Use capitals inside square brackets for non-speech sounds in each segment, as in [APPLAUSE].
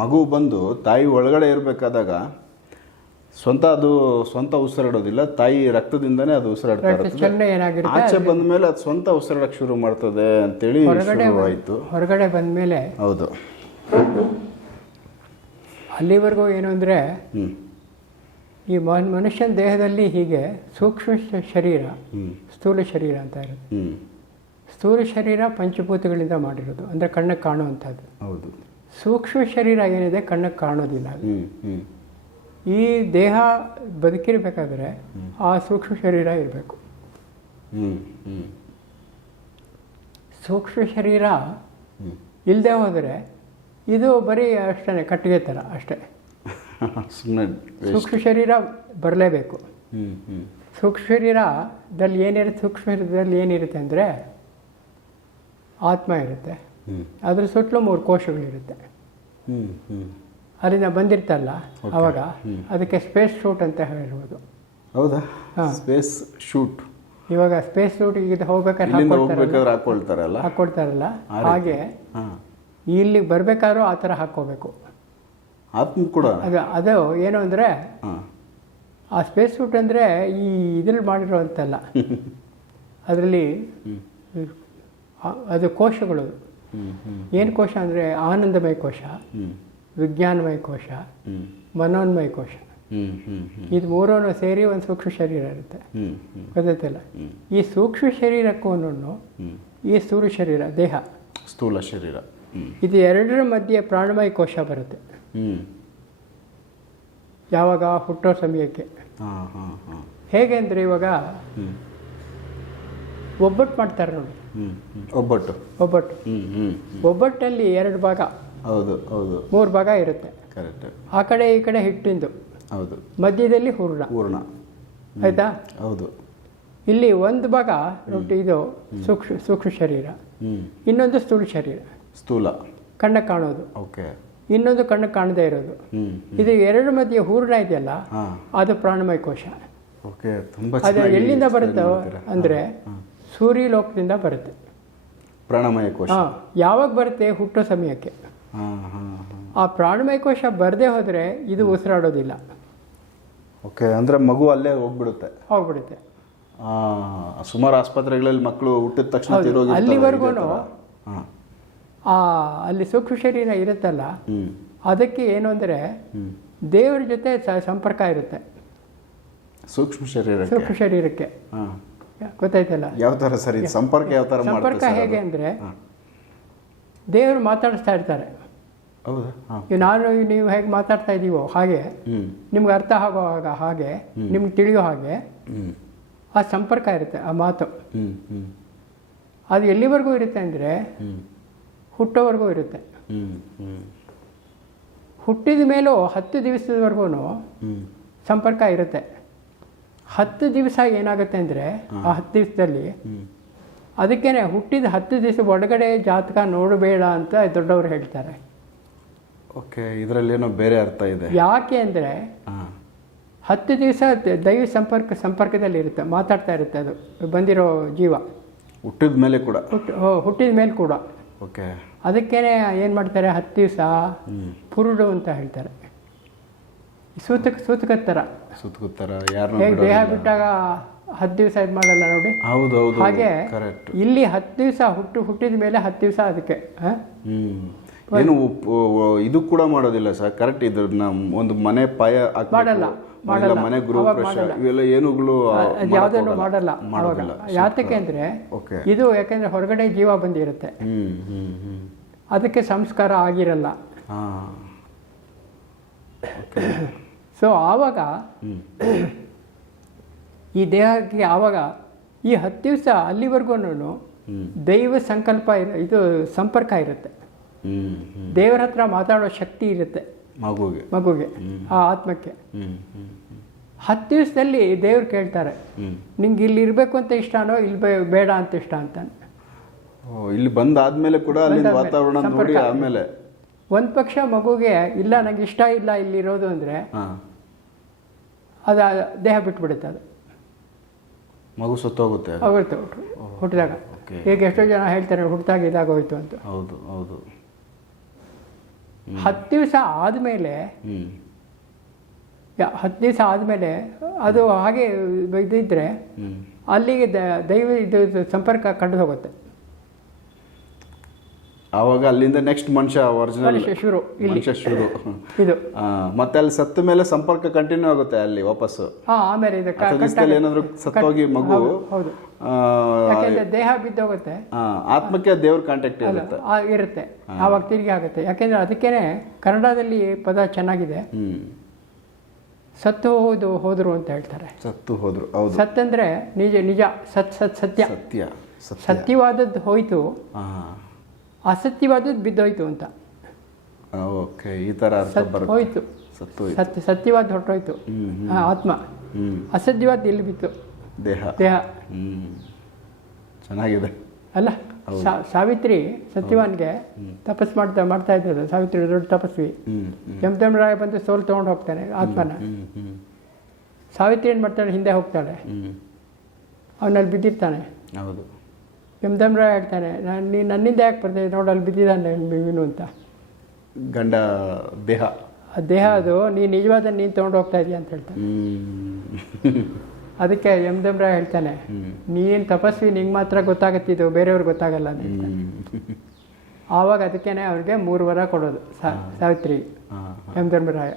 ಮಗು ಬಂದು ತಾಯಿ ಒಳಗಡೆ ಇರಬೇಕಾದಾಗ ಸ್ವಂತ ಅದು ಸ್ವಂತ ಉಸಿರಾಡೋದಿಲ್ಲ ತಾಯಿ ರಕ್ತದಿಂದನೇ ಅದು ಉಸಿರಾಡ್ತಾ ಇರ್ತದೆ. ಆಚೆ ಬಂದ ಮೇಲೆ ಅದು ಸ್ವಂತ ಉಸಿರಾಡಕ್ಕೆ ಶುರು ಮಾಡ್ತದೆ ಅಂತೇಳಿ ಆಯಿತು. ಹೊರಗಡೆ ಬಂದ ಮೇಲೆ ಹೌದು. ಅಲ್ಲಿವರೆಗೂ ಏನು ಅಂದರೆ ಈ ಮನ್ ಮನುಷ್ಯನ ದೇಹದಲ್ಲಿ ಹೀಗೆ ಸೂಕ್ಷ್ಮ ಶರೀರ ಸ್ಥೂಲ ಶರೀರ ಅಂತ ಇರುತ್ತೆ. ಸ್ಥೂಲ ಶರೀರ ಪಂಚಭೂತಗಳಿಂದ ಮಾಡಿರೋದು. ಅಂದರೆ ಕಣ್ಣಿಗೆ ಕಾಣುವಂಥದ್ದು. ಹೌದು. ಸೂಕ್ಷ್ಮ ಶರೀರ ಏನಿದೆ ಕಣ್ಣಿಗೆ ಕಾಣೋದಿಲ್ಲ. ಈ ದೇಹ ಬದುಕಿರಬೇಕಾದ್ರೆ ಆ ಸೂಕ್ಷ್ಮ ಶರೀರ ಇರಬೇಕು. ಸೂಕ್ಷ್ಮ ಶರೀರ ಇಲ್ಲದೆ ಹೋದರೆ ಇದು ಬರೀ ಅಷ್ಟೇ ಕಟ್ಟಿಗೆ ಥರ ಅಷ್ಟೇ. ಸುಮ್ಮನೆ ಸೂಕ್ಷ್ಮ ಶರೀರ ಬರಲೇಬೇಕು. ಸೂಕ್ಷ್ಮ ಶರೀರದಲ್ಲಿ ಏನಿರುತ್ತೆ ಸೂಕ್ಷ್ಮ ಶರೀರದಲ್ಲಿ ಏನಿರುತ್ತೆ ಅಂದರೆ ಆತ್ಮ ಇರುತ್ತೆ. ಅದ್ರ ಸುತ್ತಲೂ ಮೂರು ಕೋಶಗಳಿರುತ್ತೆ. ಅಲ್ಲಿಂದ ಬಂದಿರ್ತಲ್ಲ ಅವಾಗ ಅದಕ್ಕೆ ಸ್ಪೇಸ್ ಶೂಟ್ ಅಂತ ಹೇಳಿರ್ಬೋದು ಹೌದಾ. ಸ್ಪೇಸ್ ಶೂಟ್ ಇವಾಗ ಸ್ಪೇಸ್ ಶೂಟಿಗೆ ಇದು ಹೋಗ್ಬೇಕಾದ್ರೆ ಹಾಕೊಳ್ತಾರಲ್ಲ? ಹಾಕೊಳ್ತಾರಲ್ಲ ಹಾಗೆ ಇಲ್ಲಿ ಇಲ್ಲಿಗೆ ಬರಬೇಕಾದ್ರೂ ಆ ಥರ ಹಾಕ್ಕೋಬೇಕು. ಕೂಡ? ಅದು ಅದು ಏನು ಅಂದರೆ ಆ ಸ್ಪೇಸ್ ಸೂಟ್ ಅಂದರೆ ಈ ಇದ್ರಲ್ಲಿ ಮಾಡಿರೋ ಅಂತಲ್ಲ [LAUGHS] ಅದರಲ್ಲಿ ಅದು ಕೋಶಗಳು. ಏನು ಕೋಶ ಅಂದರೆ ಆನಂದಮಯ ಕೋಶ ವಿಜ್ಞಾನಮಯ ಕೋಶ ಮನೋನ್ಮಯ ಕೋಶ. ಇದು ಮೂರನ್ನು ಸೇರಿ ಒಂದು ಸೂಕ್ಷ್ಮ ಶರೀರ ಇರುತ್ತೆ. ಗೊತ್ತೈತಲ್ಲ ಈ ಸೂಕ್ಷ್ಮ ಶರೀರಕ್ಕೂ ಈ ಸ್ಥೂಲ ಶರೀರ ದೇಹ. ಸ್ಥೂಲ ಶರೀರ. ಇದು ಎರಡರ ಮಧ್ಯೆ ಪ್ರಾಣಮಯ ಕೋಶ ಬರುತ್ತೆ. ಯಾವಾಗ? ಹುಟ್ಟೋ ಸಮಯಕ್ಕೆ. ಹಾಂ ಹಾಂ ಹಾಂ. ಹೇಗೆ ಅಂದರೆ ಇವಾಗ ಒಬ್ಬಟ್ಟು ಮಾಡ್ತಾರೆ ನೋಡಿ. ಒಬ್ಬಟ್ಟು. ಒಬ್ಬಟ್ಟು. ಒಬ್ಬಟ್ಟಲ್ಲಿ ಎರಡು ಭಾಗ. ಹೌದು ಹೌದು. ಮೂರು ಭಾಗ ಇರುತ್ತೆ. ಕರೆಕ್ಟ್ ಆ ಕಡೆ ಈ ಕಡೆ ಹಿಟ್ಟಿಂದು. ಹೌದು. ಮಧ್ಯದಲ್ಲಿ ಹೂರ್ಣ. ಹೂರ್ಣ. ಆಯ್ತಾ? ಹೌದು. ಇಲ್ಲಿ ಒಂದು ಭಾಗ ರೊಟ್ಟಿ ಇದು ಸೂಕ್ಷ್ಮ ಸೂಕ್ಷ್ಮ ಶರೀರ. ಇನ್ನೊಂದು ಸ್ಥೂಲ ಶರೀರ. ಸ್ಥೂಲ. ಕಣ್ಣ ಕಾಣೋದು. ಓಕೆ. ಇನ್ನೊಂದು ಕಣ್ಣು ಕಾಣದೇ ಇರೋದು. ಇದು ಎರಡು ಮಧ್ಯೆ ಹೂರ್ಣ ಇದೆಯಲ್ಲ ಅದು ಪ್ರಾಣಮಯ ಕೋಶ. ಓಕೆ ತುಂಬಾ ಅದು ಎಲ್ಲಿಂದ ಬರುತ್ತೋ. ಅಂದರೆ. ಸೂರ್ಯಲೋಕದಿಂದ ಬರುತ್ತೆ. ಪ್ರಾಣಮಯ ಕೋಶ. ಹಾಂ ಯಾವಾಗ ಬರುತ್ತೆ? ಹುಟ್ಟೋ ಸಮಯಕ್ಕೆ. ಆ ಪ್ರಾಣಮಯ ಕೋಶ ಬರದೇ ಹೋದರೆ ಇದು ಉಸಿರಾಡೋದಿಲ್ಲ. ಓಕೆ ಅಂದರೆ ಮಗು ಅಲ್ಲೇ ಹೋಗ್ಬಿಡುತ್ತೆ. ಹೋಗ್ಬಿಡುತ್ತೆ. ಸುಮಾರು ಆಸ್ಪತ್ರೆಗಳಲ್ಲಿ ಮಕ್ಕಳು ಹುಟ್ಟಿದ ತಕ್ಷಣ ಅಲ್ಲಿವರೆಗೂ ಆ ಅಲ್ಲಿ ಸೂಕ್ಷ್ಮ ಶರೀರ ಇರುತ್ತಲ್ಲ ಅದಕ್ಕೆ ಏನು ಅಂದರೆ ದೇವರ ಜೊತೆ ಸಂಪರ್ಕ ಇರುತ್ತೆ. ಸೂಕ್ಷ್ಮ ಶರೀರ ಸೂಕ್ಷ್ಮ ಶರೀರಕ್ಕೆ. ಹಾಂ. ಗೊತ್ತಾಯ್ತಲ್ಲ? ಯಾವ ಥರ ಸರ್ ಇದು ಸಂಪರ್ಕ ಯಾವ ಥರ ಸಂಪರ್ಕ ಹೇಗೆ ಅದು? ಅಂದರೆ. ದೇವರು ಮಾತಾಡಿಸ್ತಾ ಇರ್ತಾರೆ. ಹೌದು? ನಾನು ನೀವು ಹೇಗೆ ಮಾತಾಡ್ತಾ ಇದ್ದೀವೋ ಹಾಗೆ ನಿಮ್ಗೆ ಅರ್ಥ ಆಗುವಾಗ ಹಾಗೆ ನಿಮ್ಗೆ ತಿಳಿಯೋ ಹಾಗೆ ಆ ಸಂಪರ್ಕ ಇರುತ್ತೆ ಆ ಮಾತು. ಅದು ಎಲ್ಲಿವರೆಗೂ ಇರುತ್ತೆ ಅಂದರೆ ಹುಟ್ಟೋವರೆಗೂ ಇರುತ್ತೆ. ಹುಟ್ಟಿದ ಮೇಲೂ ಹತ್ತು ದಿವಸದವರೆಗೂ ಸಂಪರ್ಕ ಇರುತ್ತೆ. ಹತ್ತು ದಿವಸ ಏನಾಗುತ್ತೆ ಅಂದರೆ ಆ ಹತ್ತು ದಿವಸದಲ್ಲಿ ಅದಕ್ಕೇನೆ ಹುಟ್ಟಿದ ಹತ್ತು ದಿವಸ ಒಳಗಡೆ ಜಾತಕ ನೋಡಬೇಡ ಅಂತ ದೊಡ್ಡವರು ಹೇಳ್ತಾರೆ. ಓಕೆ ಇದರಲ್ಲೇನೋ ಬೇರೆ ಅರ್ಥ ಇದೆ. ಯಾಕೆ ಅಂದರೆ ಹತ್ತು ದಿವಸ ದೈವ ಸಂಪರ್ಕ ಸಂಪರ್ಕದಲ್ಲಿ ಇರುತ್ತೆ ಮಾತಾಡ್ತಾ ಇರುತ್ತೆ ಅದು ಬಂದಿರೋ ಜೀವ. ಹುಟ್ಟಿದ ಮೇಲೆ ಕೂಡ. ಹುಟ್ಟು ಹುಟ್ಟಿದ ಮೇಲೆ ಕೂಡ. ಓಕೆ. ಅದಕ್ಕೇನೆ ಏನು ಮಾಡ್ತಾರೆ ಹತ್ತು ದಿವಸ ಪುರುಡು ಅಂತ ಹೇಳ್ತಾರೆ. ಸೂತಕ ಸೂತಕದ ಥರ ಯಾರು ಯಾರನ್ನೂ ಹೇಗೆ ದೇಹ ಬಿಟ್ಟಾಗ ಹತ್ತು ದಿವಸ ಇದು ಮಾಡಲ್ಲ ನೋಡಿ. ಹೌದು ಹೌದು ಹಾಗೆ ಕರೆಕ್ಟ್ ಇಲ್ಲಿ ಹತ್ತು ದಿವಸ ಹುಟ್ಟು ಹುಟ್ಟಿದ ಮೇಲೆ ಹತ್ತು ದಿವಸ ಅದಕ್ಕೆ ಆ? ಹ್ಮ್. ಏನು ಉಪ್- ಇದು ಕೂಡ ಮಾಡೋದಿಲ್ಲ ಸರ್ ಕರೆಕ್ಟ್ ಇದ್ರದ್ದು ನಮ್ ಒಂದು ಮನೆ ಪಾಯ ಹಾಕ್ಬೇಕು. ಮಾಡಲ್ಲ, ಇಲ್ಲ ಮಾಡಲ್ಲ. ಮನೆ ಗೃಹ ಪ್ರವೇಶ ಇವೆಲ್ಲ ಏನುಗಳು ಅದು ಯಾವುದನ್ನು ಮಾಡಲ್ಲ. ಅವಾಗ. ಮಾಡೋದಿಲ್ಲ ಯಾತಕ್ಕೆ ಅಂದ್ರೆ ಓಕೆ. ಇದು ಯಾಕೆಂದರೆ ಹೊರಗಡೆ ಜೀವ ಬಂದಿರುತ್ತೆ. ಹ್ಮ್ ಹ್ಮ್ ಹ್ಮ್. ಅದಕ್ಕೆ ಸಂಸ್ಕಾರ ಆಗಿರಲ್ಲ. ಹಾ. ಸೊ ಆವಾಗ ಈ ದೇಹಕ್ಕೆ ಆವಾಗ ಈ ಹತ್ತು ದಿವಸ ಅಲ್ಲಿವರೆಗೂ ದೈವ ಸಂಕಲ್ಪ ಇದು ಸಂಪರ್ಕ ಇರುತ್ತೆ. ದೇವರ ಹತ್ರ ಮಾತಾಡೋ ಶಕ್ತಿ ಇರುತ್ತೆ. ಮಗುಗೆ ಮಗುಗೆ ಆ ಆತ್ಮಕ್ಕೆ. ಹತ್ತು ದಿವಸದಲ್ಲಿ ದೇವ್ರು ಕೇಳ್ತಾರೆ ನಿಂಗೆ ಇಲ್ಲಿ ಇರಬೇಕು ಅಂತ ಇಷ್ಟನೋ ಇಲ್ಲಿ ಬೇಡ ಅಂತ ಇಷ್ಟ ಅಂತ. ಓ ಇಲ್ಲಿ ಬಂದಾದ್ಮೇಲೆ ಕೂಡ ವಾತಾವರಣ ನೋಡಿ ಆಮೇಲೆ. ಒಂದು ಪಕ್ಷ ಮಗುಗೆ ಇಲ್ಲ ನನಗೆ ಇಷ್ಟ ಇಲ್ಲ ಇಲ್ಲಿರೋದು ಅಂದರೆ ಅದು ದೇಹ ಬಿಟ್ಬಿಡುತ್ತೆ ಅದು. ಮಗು ಸತ್ತೋಗುತ್ತೆ ಅದು. ಹೋಗುತ್ತೆ ಹುಟ್ಟಿದಾಗ. ಈಗ ಎಷ್ಟೋ ಜನ ಹೇಳ್ತಾರೆ ಹುಟ್ಟಿದಾಗ ಇದಾಗೋಯ್ತು ಅಂತ. ಹೌದು ಹೌದು. ಹತ್ತು ದಿವಸ ಆದಮೇಲೆ ಹತ್ತು ದಿವಸ ಆದಮೇಲೆ ಅದು ಹಾಗೆ ಇದಿದ್ರೆ ಅಲ್ಲಿಗೆ ದೈವ ಇದು ಇದು ಸಂಪರ್ಕ ಕಂಡು ಹೋಗುತ್ತೆ. ಆವಾಗ ಅಲ್ಲಿಂದ ನೆಕ್ಸ್ಟ್ ಮನುಷ್ಯ ಒರಿಜಿನಲ್ ಶುರು ಮನುಷ್ಯ ಶುರು. ಇದು. ಮತ್ತೆ ಅಲ್ಲಿ ಸತ್ತ ಮೇಲೆ ಸಂಪರ್ಕ ಕಂಟಿನ್ಯೂ ಆಗುತ್ತೆ ಅಲ್ಲಿ ವಾಪಸ್ ಆಮೇಲೆ ಇದು ದಿವಸದಲ್ಲಿ ಏನಾದರೂ ಸತ್ತೋಗಿ ಮಗು ಹೌದು, ದೇಹ ಬಿದ್ದೋಗುತ್ತೆ. ಆ, ಆತ್ಮಕ್ಕೆ ದೇವ್ರ ಕಾಂಟ್ಯಾಕ್ಟ್ ಇರುತ್ತೆ. ಇರುತ್ತೆ. ಆವಾಗ ತಿರುಗಿ ಆಗುತ್ತೆ. ಯಾಕೆಂದ್ರೆ ಅದಕ್ಕೇನೆ ಕನ್ನಡದಲ್ಲಿ ಪದ ಚೆನ್ನಾಗಿದೆ. ಸತ್ತು ಹೋದು ಹೋದ್ರು ಅಂತ ಹೇಳ್ತಾರೆ. ಸತ್ತು ಹೋದ್ರು ಹೌದು. ಸತ್ ಅಂದ್ರೆ ನಿಜ ನಿಜ ಸತ್ ಸತ್ ಸತ್ಯ. ಸತ್ಯ ಸತ್ಯ. ಸತ್ಯವಾದದ್ದು ಹೋಯ್ತು. ಅಸತ್ಯವಾದದ್ದು ಬಿದ್ದೋಯ್ತು ಅಂತ. ಓಕೆ ಈ ಥರ ಹೋಯ್ತು. ಸತ್ಯ ಸತ್ಯವಾದ ಹೊರಟೋಯ್ತು. ಆತ್ಮ. ಅಸತ್ಯವಾದ ಇಲ್ಲಿ ಬಿತ್ತು? ದೇಹ. ದೇಹ. ಚೆನ್ನಾಗಿದೆ. ಅಲ್ಲ ಸಾವಿತ್ರಿ ಸತ್ಯವಾನ್ಗೆ ತಪಸ್ ಮಾಡ್ತಾ ಮಾಡ್ತಾ ಇದ್ದದ್ದು ಸಾವಿತ್ರಿ ದೊಡ್ಡ ತಪಸ್ವಿ. ಯಮಧರ್ಮರಾಯ ಬಂದು ಸೋಲ್ ತೊಗೊಂಡು ಹೋಗ್ತಾನೆ ಆತ್ಮನ. ಸಾವಿತ್ರಿ ಏನು ಮಾಡ್ತಾಳೆ? ಹಿಂದೆ ಹೋಗ್ತಾಳೆ. ಅವನಲ್ಲಿ ಬಿದ್ದಿರ್ತಾನೆ. ಹೌದು. ಯಮಧರ್ಮರಾಯ ಹೇಳ್ತಾನೆ ನಾನು ನೀ ನನ್ನಿಂದ ಯಾಕೆ ಬರ್ತೀನಿ ನೋಡಿ ಅಲ್ಲಿ ಬಿದ್ದಿದ್ದಾನೆ ಮೀನು ಅಂತ. ಗಂಡ ದೇಹ. ಆ ದೇಹ ಅದು ನೀ ನಿಜವಾದ ನೀನು ತೊಗೊಂಡು ಹೋಗ್ತಾ ಇದೀಯ ಅಂತ ಹೇಳ್ತಾನೆ. ಅದಕ್ಕೆ ಯಮದಮ್ರ ಹೇಳ್ತಾನೆ ನೀನು ತಪಸ್ವಿ ನಿಂಗೆ ಮಾತ್ರ ಗೊತ್ತಾಗತ್ತಿದ್ದು ಬೇರೆಯವ್ರಿಗೆ ಗೊತ್ತಾಗಲ್ಲ ಅಂತ. ಆವಾಗ ಅದಕ್ಕೇನೆ ಅವ್ರಿಗೆ ಮೂರು ವರ ಕೊಡೋದು ಸಾವಿತ್ರಿ ಎಂ ಯಮಧರ್ಮರಾಯ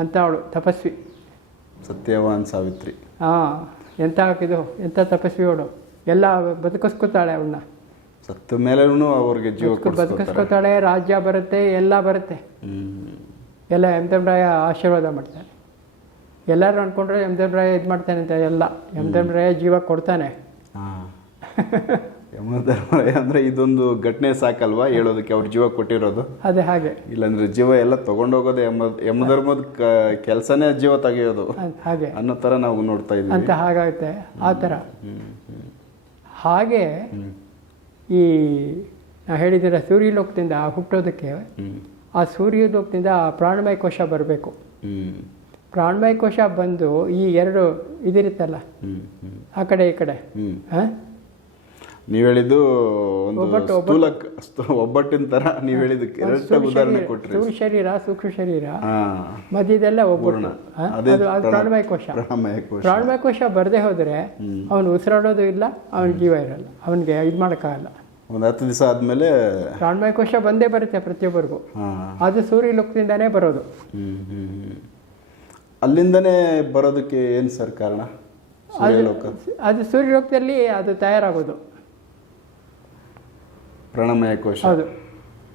ಅಂತ ಅವಳು ತಪಸ್ವಿ. ಸತ್ಯವಾನ್ ಸಾವಿತ್ರಿ. ಹಾಂ ಎಂಥ ಹಾಕಿದ್ದು ಎಂಥ ತಪಸ್ವಿ ಅವಳು. ಎಲ್ಲ ಬದುಕಿಸ್ಕೊತಾಳೆ ಅವನ್ನ. ಸತ್ತ ಮೇಲೂ ಅವ್ರಿಗೆ ಜೀವ ಬದುಕಿಸ್ಕೊತಾಳೆ ರಾಜ್ಯ ಬರುತ್ತೆ ಎಲ್ಲ ಬರುತ್ತೆ. ಎಲ್ಲ ರಾಯ ಆಶೀರ್ವಾದ ಮಾಡ್ತಾನೆ. ಎಲ್ಲರೂ ಅಂದ್ಕೊಂಡ್ರೆ ರಾಯ ಇದು ಮಾಡ್ತಾನೆ ಅಂತ ಎಲ್ಲ. ರಾಯ ಜೀವ ಕೊಡ್ತಾನೆ. ಹಾ. ಯಮಧರ್ಮರಾಯ ಅಂದ್ರೆ ಇದೊಂದು ಘಟನೆ ಸಾಕಲ್ವಾ ಹೇಳೋದಕ್ಕೆ ಅವ್ರ ಜೀವ ಕೊಟ್ಟಿರೋದು? ಅದೇ ಹಾಗೆ. ಇಲ್ಲಾಂದ್ರೆ ಜೀವ ಎಲ್ಲ ತಗೊಂಡೋಗೋದು ಯಮ ಯಮಧರ್ಮದ ಕೆಲಸನೇ ಜೀವ ತೆಗೆಯೋದು. ಹಾಗೆ. ಅನ್ನೋ ತರ ನಾವು ನೋಡ್ತಾ ಇದ್ದೀವಿ. ಅಂತ ಹಾಗಾಗುತ್ತೆ ಆ ಥರ ಹಾಗೆ ಈ ನಾ ಹೇಳಿದಿರ ಸೂರ್ಯಲೋಕದಿಂದ ಹುಟ್ಟೋದಕ್ಕೆ ಆ ಸೂರ್ಯಲೋಕದಿಂದ ಆ ಪ್ರಾಣಮಯ ಕೋಶ ಬರಬೇಕು ಪ್ರಾಣಮಯ ಕೋಶ ಬಂದು ಈ ಎರಡು ಇದಿರುತ್ತಲ್ಲ, ಆ ಕಡೆ ಈ ಕಡೆ, ಹಾಂ? ನೀವ್ ಹೇಳಿದ್ದು ಒಂದು ಸ್ಥೂಲ ಸ್ಥ- ಒಬ್ಬಟ್ಟಿನ ತರ ನೀವ್ ಹೇಳಿದಕ್ಕೆ ಎರಡು ಉದಾಹರಣೆ ಕೊಟ್ರಿ. ಸ್ಥೂಲ ಶರೀರ ಸೂಕ್ಷ್ಮ ಶರೀರ. ಒಬ್ಬಟ್ಟು. ಪೂರ್ಣ. ಆ? ಅದು ಪ್ರಾಣಮಯ ಕೋಶ ಪ್ರಾಣಮಯ ಕೋಶ ಬರದೇ ಹೋದರೆ ಅವನು ಉಸಿರಾಡೋದು ಇಲ್ಲ ಅವನ ಜೀವ ಇರಲ್ಲ ಅವನಿಗೆ ಇದು ಮಾಡೋಕ್ಕಾಗಲ್ಲ. ಒಂದು ಹತ್ತು ದಿವಸ ಆದ್ಮೇಲೆ ಪ್ರಾಣಮಯ ಕೋಶ ಬಂದೇ ಬರುತ್ತೆ ಪ್ರತಿಯೊಬ್ಬರಿಗೂ. ಅದು ಸೂರ್ಯ ಲೋಕದಿಂದಾನೇ ಬರೋದು. ಅಲ್ಲಿಂದನೇ ಬರೋದಕ್ಕೆ ಏನ್ ಸರ್ ಕಾರಣ? ಅದು ಅದು ಸೂರ್ಯಲೋಕದಲ್ಲಿ ಅದು ತಯಾರಾಗೋದು. ಪ್ರಾಣಮಯ ಕೋಶ. ಹೌದು.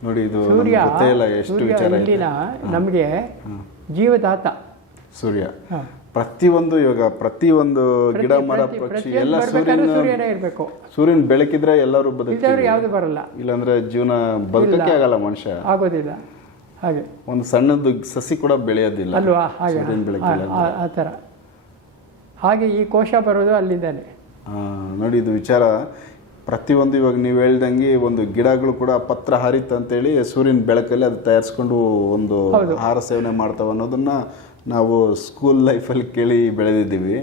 ನೋಡಿ ಇದು ಸೂರ್ಯ ಗೊತ್ತೇ ಇಲ್ಲ ಎಷ್ಟು ಸೂರ್ಯ ವಿಚಾರ ಇದೆ. ಇಲ್ಲಿನ ನಮಗೆ ಜೀವದಾತ. ಸೂರ್ಯ. ಪ್ರತಿಯೊಂದು ಇವಾಗ ಪ್ರತಿಯೊಂದು ಗಿಡ ಮರ ಪ್ರತಿ- ಪಕ್ಷಿ ಪ್ರತಿಯೊಂದು ಎಲ್ಲ ಬರ್ಬೇಕಾದ್ರೂ ಸೂರ್ಯನ ಸೂರ್ಯನೇ ಇರಬೇಕು. ಸೂರ್ಯನ ಬೆಳಕಿದ್ರೆ ಎಲ್ಲರೂ ಇದ್ದವ್ರು ಬದುಕ್ತೀವಿ ಯಾವುದು ಬರಲ್ಲ. ಇಲ್ಲಾಂದ್ರೆ ಜೀವನ ಬದುಕಕ್ಕೆ ಆಗಲ್ಲ ಮನುಷ್ಯ. ಆಗೋದಿಲ್ಲ. ಹಾಗೆ. ಒಂದು ಸಣ್ಣದು ಸಸಿ ಕೂಡ ಬೆಳೆಯೋದಿಲ್ಲ. ಅಲ್ವಾ? ಹಾಗೆ. ಸೂರ್ಯನ ಬೆಳಕಿಲ್ಲ. ಆ- ಆ- ಆ ಥರ. ಹಾಗೆ ಈ ಕೋಶ ಬರೋದು ಅಲ್ಲಿಂದಾನೆ. ಆ, ನೋಡಿ ಇದು ವಿಚಾರ. ಪ್ರತಿಯೊಂದು ಇವಾಗ ನೀವು ಹೇಳ್ದಂಗೆ ಒಂದು ಗಿಡಗಳು ಕೂಡ ಪತ್ರ ಹರಿತ ಅಂತೇಳಿ ಸೂರ್ಯನ ಬೆಳಕಲ್ಲಿ ಅದು ತಯಾರಿಸ್ಕೊಂಡು ಒಂದು. ಆಹಾರ ಸೇವನೆ ಮಾಡ್ತಾವ ಅನ್ನೋದನ್ನ ನಾವು ಸ್ಕೂಲ್ ಲೈಫಲ್ಲಿ ಕೇಳಿ ಬೆಳೆದಿದ್ದೀವಿ.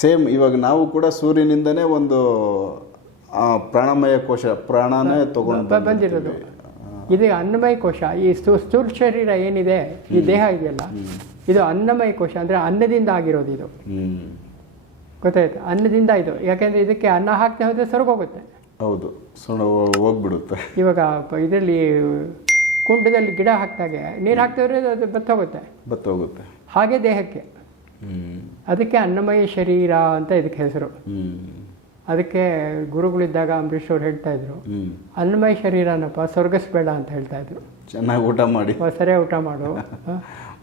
ಸೇಮ್ ಇವಾಗ ನಾವು ಕೂಡ ಸೂರ್ಯನಿಂದನೇ ಒಂದು ಪ್ರಾಣಮಯ ಕೋಶ ಪ್ರಾಣನೇ ತಗೊಂಡು ಬಂದಿರೋದು. ಇದು ಅನ್ನಮಯ ಕೋಶ. ಈ ಸ್ಥೂಲ್ ಶರೀರ ಏನಿದೆ ಈ ದೇಹ ಇದೆಯಲ್ಲ ಇದು ಅನ್ನಮಯ ಕೋಶ ಅಂದರೆ ಅನ್ನದಿಂದ ಆಗಿರೋದು ಇದು. ಗೊತ್ತಾಯ್ತು? ಅನ್ನದಿಂದ ಇದು. ಯಾಕೆಂದರೆ ಇದಕ್ಕೆ ಅನ್ನ ಹಾಕ್ತಾ ಹೋದರೆ ಸೊರಗೋಗುತ್ತೆ. ಹೌದು ಸುಣ್ಣ ಹೋಗ್ಬಿಡುತ್ತೆ. ಇವಾಗ ಇದರಲ್ಲಿ ಕುಂಡದಲ್ಲಿ ಗಿಡ ಹಾಕಿದಾಗೆ ನೀರು ಹಾಕ್ತವ್ರೆ ಅದು ಬತ್ತೋಗುತ್ತೆ? ಬತ್ತ ಹೋಗುತ್ತೆ ಹಾಗೆ ದೇಹಕ್ಕೆ. ಅದಕ್ಕೆ ಅನ್ನಮಯ ಶರೀರ ಅಂತ ಇದಕ್ಕೆ ಹೆಸರು. ಅದಕ್ಕೆ ಗುರುಗಳಿದ್ದಾಗ ಅಂಬರೀಷ್ ಅವ್ರು ಹೇಳ್ತಾ ಇದ್ರು. ಅನ್ನಮಯ ಶರೀರನಪ್ಪ ಸ್ವರ್ಗಿಸ್ಬೇಡ ಅಂತ ಹೇಳ್ತಾ ಇದ್ರು. ಚೆನ್ನಾಗಿ ಊಟ ಮಾಡಿ. ಸರಿಯಾಗಿ ಊಟ ಮಾಡು.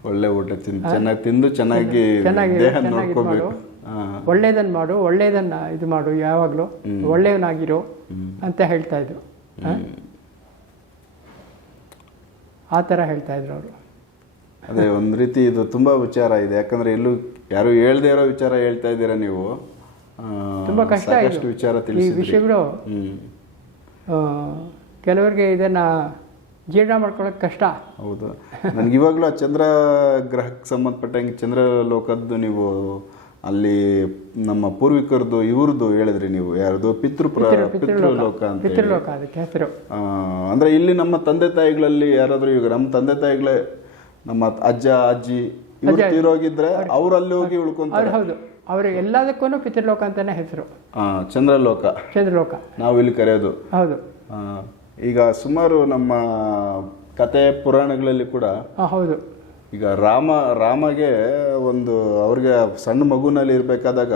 ಒಳ್ಳೆ ಊಟ ತಿಂದು ಚೆನ್ನಾಗಿ ತಿಂದು ಚೆನ್ನಾಗಿ ಚೆನ್ನಾಗಿ ಚೆನ್ನಾಗಿ ನೋಡ್ಕೋಬೇಕು ಮಾಡು. ಒಳ್ಳೇದನ್ನ ಇದು ಮಾಡು ಯಾವಾಗಲೂ ಒಳ್ಳೆಯವನಾಗಿರು ಅಂತ ಹೇಳ್ತಾ ಇದ್ರು. ಆ ಥರ ಹೇಳ್ತಾ ಇದ್ರು ಅವರು. ಅದೇ ಒಂದು ರೀತಿ ಇದು ತುಂಬಾ ವಿಚಾರ ಇದೆ. ಯಾಕಂದ್ರೆ ಎಲ್ಲೂ ಯಾರು ಹೇಳದೇ ಇರೋ ವಿಚಾರ ಹೇಳ್ತಾ ಇದ್ದೀರಾ ನೀವು? ತುಂಬಾ ಕಷ್ಟ. ವಿಚಾರ ಈ ವಿಷಯಗಳು ಕೆಲವರಿಗೆ ಇದನ್ನ ಜೀರ್ಣ ಮಾಡ್ಕೊಳ್ಳೋಕೆ ಕಷ್ಟ. ಹೌದು. ನನ್ಗೆ ಇವಾಗಲೂ ಆ ಚಂದ್ರ ಗ್ರಹಕ್ಕೆ ಸಂಬಂಧಪಟ್ಟಂಗೆ ಚಂದ್ರ ಲೋಕದ್ದು ನೀವು ಅಲ್ಲಿ ನಮ್ಮ ಪೂರ್ವಿಕರದು ಇವ್ರದ್ದು ಹೇಳಿದ್ರಿ ನೀವು ಯಾರದು? ಪಿತೃ ಪಿತೃಲೋಕ. ಅಂತ. ಪಿತೃಲೋಕ ಅದಕ್ಕೆ ಹೆಸರು. ಆ, ಅಂದ್ರೆ ಇಲ್ಲಿ ನಮ್ಮ ತಂದೆ ತಾಯಿಗಳಲ್ಲಿ ಯಾರಾದ್ರೂ ಈಗ ನಮ್ಮ ತಂದೆ ತಾಯಿಗಳೇ ನಮ್ಮ ಅಜ್ಜ ಅಜ್ಜಿ ಇವ್ರು ತೀರೋಗಿದ್ರೆ ಅವರಲ್ಲಿ ಅಲ್ಲಿ ಹೋಗಿ ಉಳ್ಕೊಂತಾರೆ. ಹೌದು. ಅವರು ಎಲ್ಲದಕ್ಕೂ ಪಿತೃಲೋಕ ಅಂತಾನೆ ಹೆಸರು. ಆ, ಚಂದ್ರಲೋಕ. ಚಂದ್ರಲೋಕ. ನಾವು ಇಲ್ಲಿ ಕರೆಯೋದು. ಹೌದು. ಈಗ ಸುಮಾರು ನಮ್ಮ ಕತೆ ಪುರಾಣಗಳಲ್ಲಿ ಕೂಡ ಹೌದು. ಈಗ ರಾಮ ರಾಮಗೆ ಒಂದು ಅವ್ರಿಗೆ ಸಣ್ಣ ಮಗುನಲ್ಲಿ ಇರಬೇಕಾದಾಗ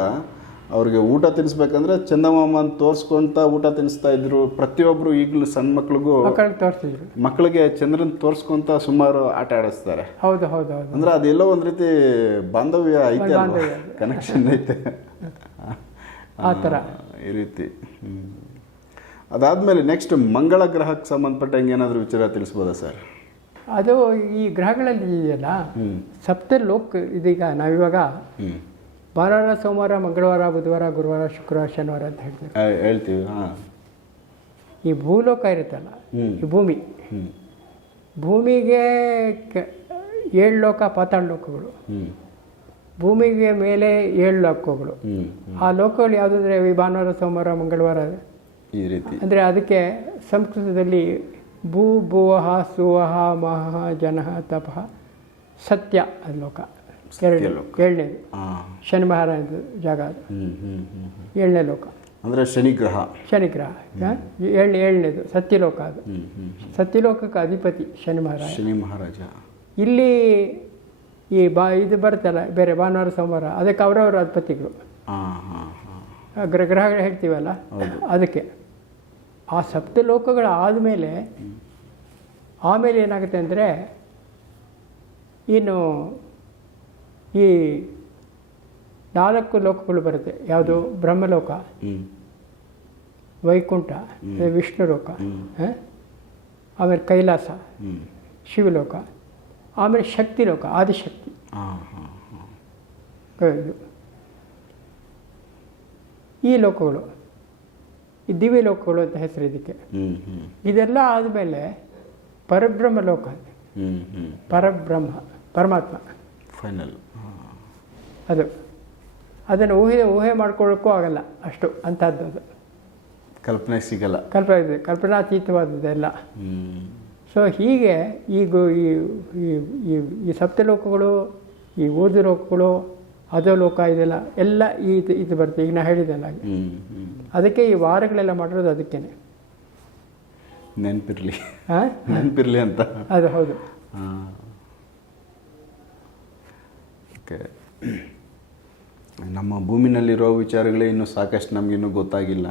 ಅವ್ರಿಗೆ ಊಟ ತಿನ್ನಿಸ್ಬೇಕಂದ್ರೆ ಚಂದಮಾಮ ಅಂತ ತೋರಿಸ್ಕೊಂತ ಊಟ ತಿನ್ನಿಸ್ತಾ ಇದ್ರು. ಪ್ರತಿಯೊಬ್ಬರು ಈಗಲೂ ಸಣ್ಣ ಮಕ್ಳಿಗೂ ಮಕ್ಕಳಿಗೆ ತೋರಿಸಿದ್ರು. ಮಕ್ಕಳಿಗೆ ಚಂದ್ರನ್ ತೋರಿಸ್ಕೊಂತ ಸುಮಾರು ಆಟ ಆಡಿಸ್ತಾರೆ. ಹೌದು ಹೌದು ಅಂದ್ರೆ ಅದೆಲ್ಲೋ ಒಂದ್ ರೀತಿ ಬಾಂಧವ್ಯ ಐತೆ ಕನೆಕ್ಷನ್ ಐತೆ. ಆ ಥರ. ಈ ರೀತಿ. ಹ್ಮ್. ಅದಾದ್ಮೇಲೆ ನೆಕ್ಸ್ಟ್ ಮಂಗಳ ಗ್ರಹಕ್ಕೆ ಸಂಬಂಧಪಟ್ಟಂಗೆ ಏನಾದರೂ ವಿಚಾರ ತಿಳಿಸ್ಬೋದಾ ಸರ್? ಅದು ಈ ಗ್ರಹಗಳಲ್ಲಿ ಇದೆಯಲ್ಲ? ಸಪ್ತ ಲೋಕ್ ಇದೀಗ ನಾವಿವಾಗ ಭಾನುವಾರ ಸೋಮವಾರ ಮಂಗಳವಾರ ಬುಧವಾರ ಗುರುವಾರ ಶುಕ್ರವಾರ ಶನಿವಾರ ಅಂತ ಹೇಳ್ತೀವಿ. ಹೇಳ್ತೀವಿ ಈ ಭೂಲೋಕ ಇರುತ್ತಲ್ಲ ಈ ಭೂಮಿ. ಭೂಮಿಗೆ ಏಳು ಲೋಕ ಪಾತಾಳ ಲೋಕಗಳು. ಭೂಮಿಗೆ ಮೇಲೆ ಏಳು ಲೋಕಗಳು. ಆ ಲೋಕಗಳು ಯಾವುದಂದ್ರೆ ಈ ಭಾನುವಾರ ಸೋಮವಾರ ಮಂಗಳವಾರ? ಈ ರೀತಿ. ಅಂದರೆ ಅದಕ್ಕೆ ಸಂಸ್ಕೃತದಲ್ಲಿ ಭೂ ಭುವಃ ಸುವಹ ಮಹ ಜನಃ ತಪಃ ಸತ್ಯ ಅದು ಲೋಕ. ಎರಡು ಏಳನೇದು. ಹಾ. ಶನಿ ಮಹಾರಾಜ ಜಾಗ ಅದು. ಏಳನೇ ಲೋಕ. ಅಂದ್ರೆ ಶನಿಗ್ರಹ. ಶನಿಗ್ರಹ. ಶನಿ ಗ್ರಹ ಏಳನೇ ಏಳನೇದು. ಸತ್ಯಲೋಕ ಅದು. ಸತ್ಯಲೋಕಕ್ಕೆ ಅಧಿಪತಿ ಶನಿ ಮಹಾರಾಜ. ಶನಿ ಮಹಾರಾಜ. ಇಲ್ಲಿ ಈ ಬಾ ಇದು ಬರ್ತಲ್ಲ ಬೇರೆ ಭಾನುವಾರ ಸೋಮವಾರ ಅದಕ್ಕೆ ಅವರವರ ಅಧಿಪತಿಗಳು. ಗ್ರಹ ಗ್ರಹಗಳು ಹೇಳ್ತೀವಲ್ಲ ಅದಕ್ಕೆ. ಆ ಸಪ್ತ ಲೋಕಗಳು ಆದಮೇಲೆ ಆಮೇಲೆ ಏನಾಗುತ್ತೆ ಅಂದರೆ ಇನ್ನು ಈ ನಾಲ್ಕು ಲೋಕಗಳು ಬರುತ್ತೆ. ಯಾವುದು? ಬ್ರಹ್ಮಲೋಕ ಹ್ಮ್. ವೈಕುಂಠ ವಿಷ್ಣು ಲೋಕ? ಆಮೇಲೆ ಕೈಲಾಸ ಶಿವಲೋಕ ಆಮೇಲೆ ಶಕ್ತಿ ಲೋಕ ಆದಿಶಕ್ತಿ ಈ ಲೋಕಗಳು. ದಿವ್ಯ ಲೋಕಗಳು ಅಂತ ಹೆಸರು ಇದಕ್ಕೆ. ಇದೆಲ್ಲ ಆದಮೇಲೆ ಪರಬ್ರಹ್ಮ ಲೋಕ ಹ್ಮ್ ಹ್ಮ್. ಪರಬ್ರಹ್ಮ ಪರಮಾತ್ಮ. ಫೈನಲ್ ಅದು. ಅದನ್ನು ಊಹೆ ಊಹೆ ಮಾಡ್ಕೊಳ್ಳೋಕ್ಕೂ ಆಗಲ್ಲ ಅಷ್ಟು ಅಂಥದ್ದು ಅದು ಕಲ್ಪನೆ ಸಿಗಲ್ಲ. ಕಲ್ಪನೆ ಕಲ್ಪನಾತೀತವಾದದ್ದೆಲ್ಲ. ಸೊ ಹೀಗೆ ಈಗ ಈ ಈ- ಈ ಈ ಸಪ್ತಲೋಕಗಳು ಈ ಊರ್ದು ಲೋಕಗಳು ಅದೋ ಲೋಕ ಇದೆಲ್ಲ ಎಲ್ಲ ಈ ಇದು ಬರುತ್ತೆ. ಈಗ ನಾ ಹೇಳಿದೆಲ್ಲ ಅದಕ್ಕೆ ಈ ವಾರಗಳೆಲ್ಲ ಮಾಡಿರೋದು ಅದಕ್ಕೇನೆ. ನೆನಪಿರಲಿ. ನೆನಪಿರಲಿ ಅಂತ. ಅದು ಹೌದು. ನಮ್ಮ ಭೂಮಿನಲ್ಲಿರೋ ವಿಚಾರಗಳೇ ಇನ್ನೂ ಸಾಕಷ್ಟು ನಮಗಿನ್ನೂ ಗೊತ್ತಾಗಿಲ್ಲ.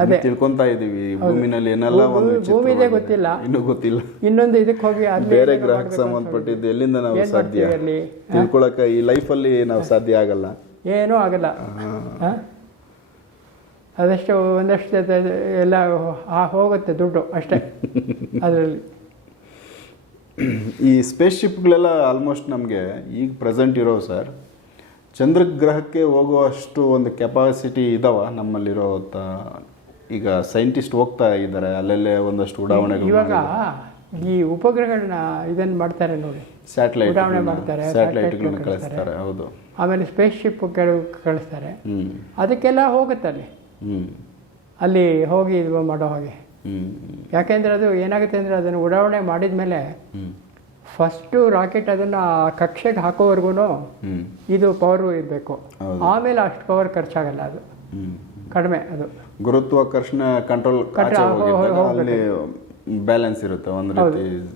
ಅದೇ. ತಿಳ್ಕೊಂತಾ ಇದೀವಿ ಭೂಮಿನಲ್ಲಿ ಏನೆಲ್ಲ ಒಂದು ಭೂಮಿದೆ ಗೊತ್ತಿಲ್ಲ. ಇನ್ನೂ ಗೊತ್ತಿಲ್ಲ. ಇನ್ನೊಂದು ಇದಕ್ಕೆ ಹೋಗಿ ಬೇರೆ ಗ್ರಹಕ್ಕೆ ಸಂಬಂಧಪಟ್ಟಿದ್ದು ಎಲ್ಲಿಂದ ನಾವು ಸಾಧ್ಯ? ತಿಳ್ಕೊಳಕ ಈ ಲೈಫಲ್ಲಿ ನಾವು ಸಾಧ್ಯ ಆಗಲ್ಲ. ಏನೂ ಆಗಲ್ಲ? ಅದಷ್ಟು ಒಂದಷ್ಟು ಎಲ್ಲ ಹೋಗುತ್ತೆ ದುಡ್ಡು ಅಷ್ಟೇ [LAUGHS] ಅದರಲ್ಲಿ. ಈ ಸ್ಪೇಸ್ ಶಿಪ್ಗಳೆಲ್ಲ ಆಲ್ಮೋಸ್ಟ್ ನಮಗೆ ಈಗ ಪ್ರೆಸೆಂಟ್ ಇರೋ ಸರ್ ಚಂದ್ರ ಗ್ರಹಕ್ಕೆ ಹೋಗುವಷ್ಟು ಒಂದು ಕೆಪಾಸಿಟಿ ಇದಾವ ನಮ್ಮಲ್ಲಿರೋ ಈಗ ಸೈಂಟಿಸ್ಟ್ ಹೋಗ್ತಾ ಇದ್ದಾರೆ. ಅಲ್ಲಲ್ಲೇ ಒಂದಷ್ಟು ಉಡಾವಣೆಗಳು ಇವಾಗ ಈ ಉಪಗ್ರಹಗಳನ್ನ ಇದನ್ನು ಮಾಡ್ತಾರೆ ನೋಡಿ. ಸ್ಯಾಟಲೈಟ್ ಉಡಾವಣೆ ಮಾಡ್ತಾರೆ, ಸ್ಯಾಟಲೈಟ್ಗಳನ್ನ ಕಳಿಸ್ತಾರೆ ಹೌದು. ಆಮೇಲೆ ಸ್ಪೇಸ್ ಶಿಪ್ ಕೆಲವು ಕಳಿಸ್ತಾರೆ ಅದಕ್ಕೆಲ್ಲ ಹೋಗುತ್ತಲ್ಲಿ ಅಲ್ಲಿ. ಹೋಗಿ ಇದು ಮಾಡೋ ಹಾಗೆ. ಯಾಕೆಂದ್ರೆ ಅದು ಏನಾಗುತ್ತೆ ಅಂದರೆ ಅದನ್ನು ಉಡಾವಣೆ ಮಾಡಿದ ಮೇಲೆ ಫಸ್ಟು ರಾಕೆಟ್ ಅದನ್ನು ಕಕ್ಷೆಗೆ ಹಾಕೋವರೆಗೂ ಇದು ಪವರ್ ಇರಬೇಕು. ಆಮೇಲೆ ಅಷ್ಟು ಪವರ್ ಖರ್ಚಾಗಲ್ಲ ಅದು. ಹ್ಮ್. ಕಡಿಮೆ ಅದು. ಗುರುತ್ವಾಕರ್ಷಣ ಕಂಟ್ರೋಲ್ ಅಲ್ಲಿ ಬ್ಯಾಲೆನ್ಸ್ ಇರುತ್ತೆ. ಒಂದು ರೀತಿ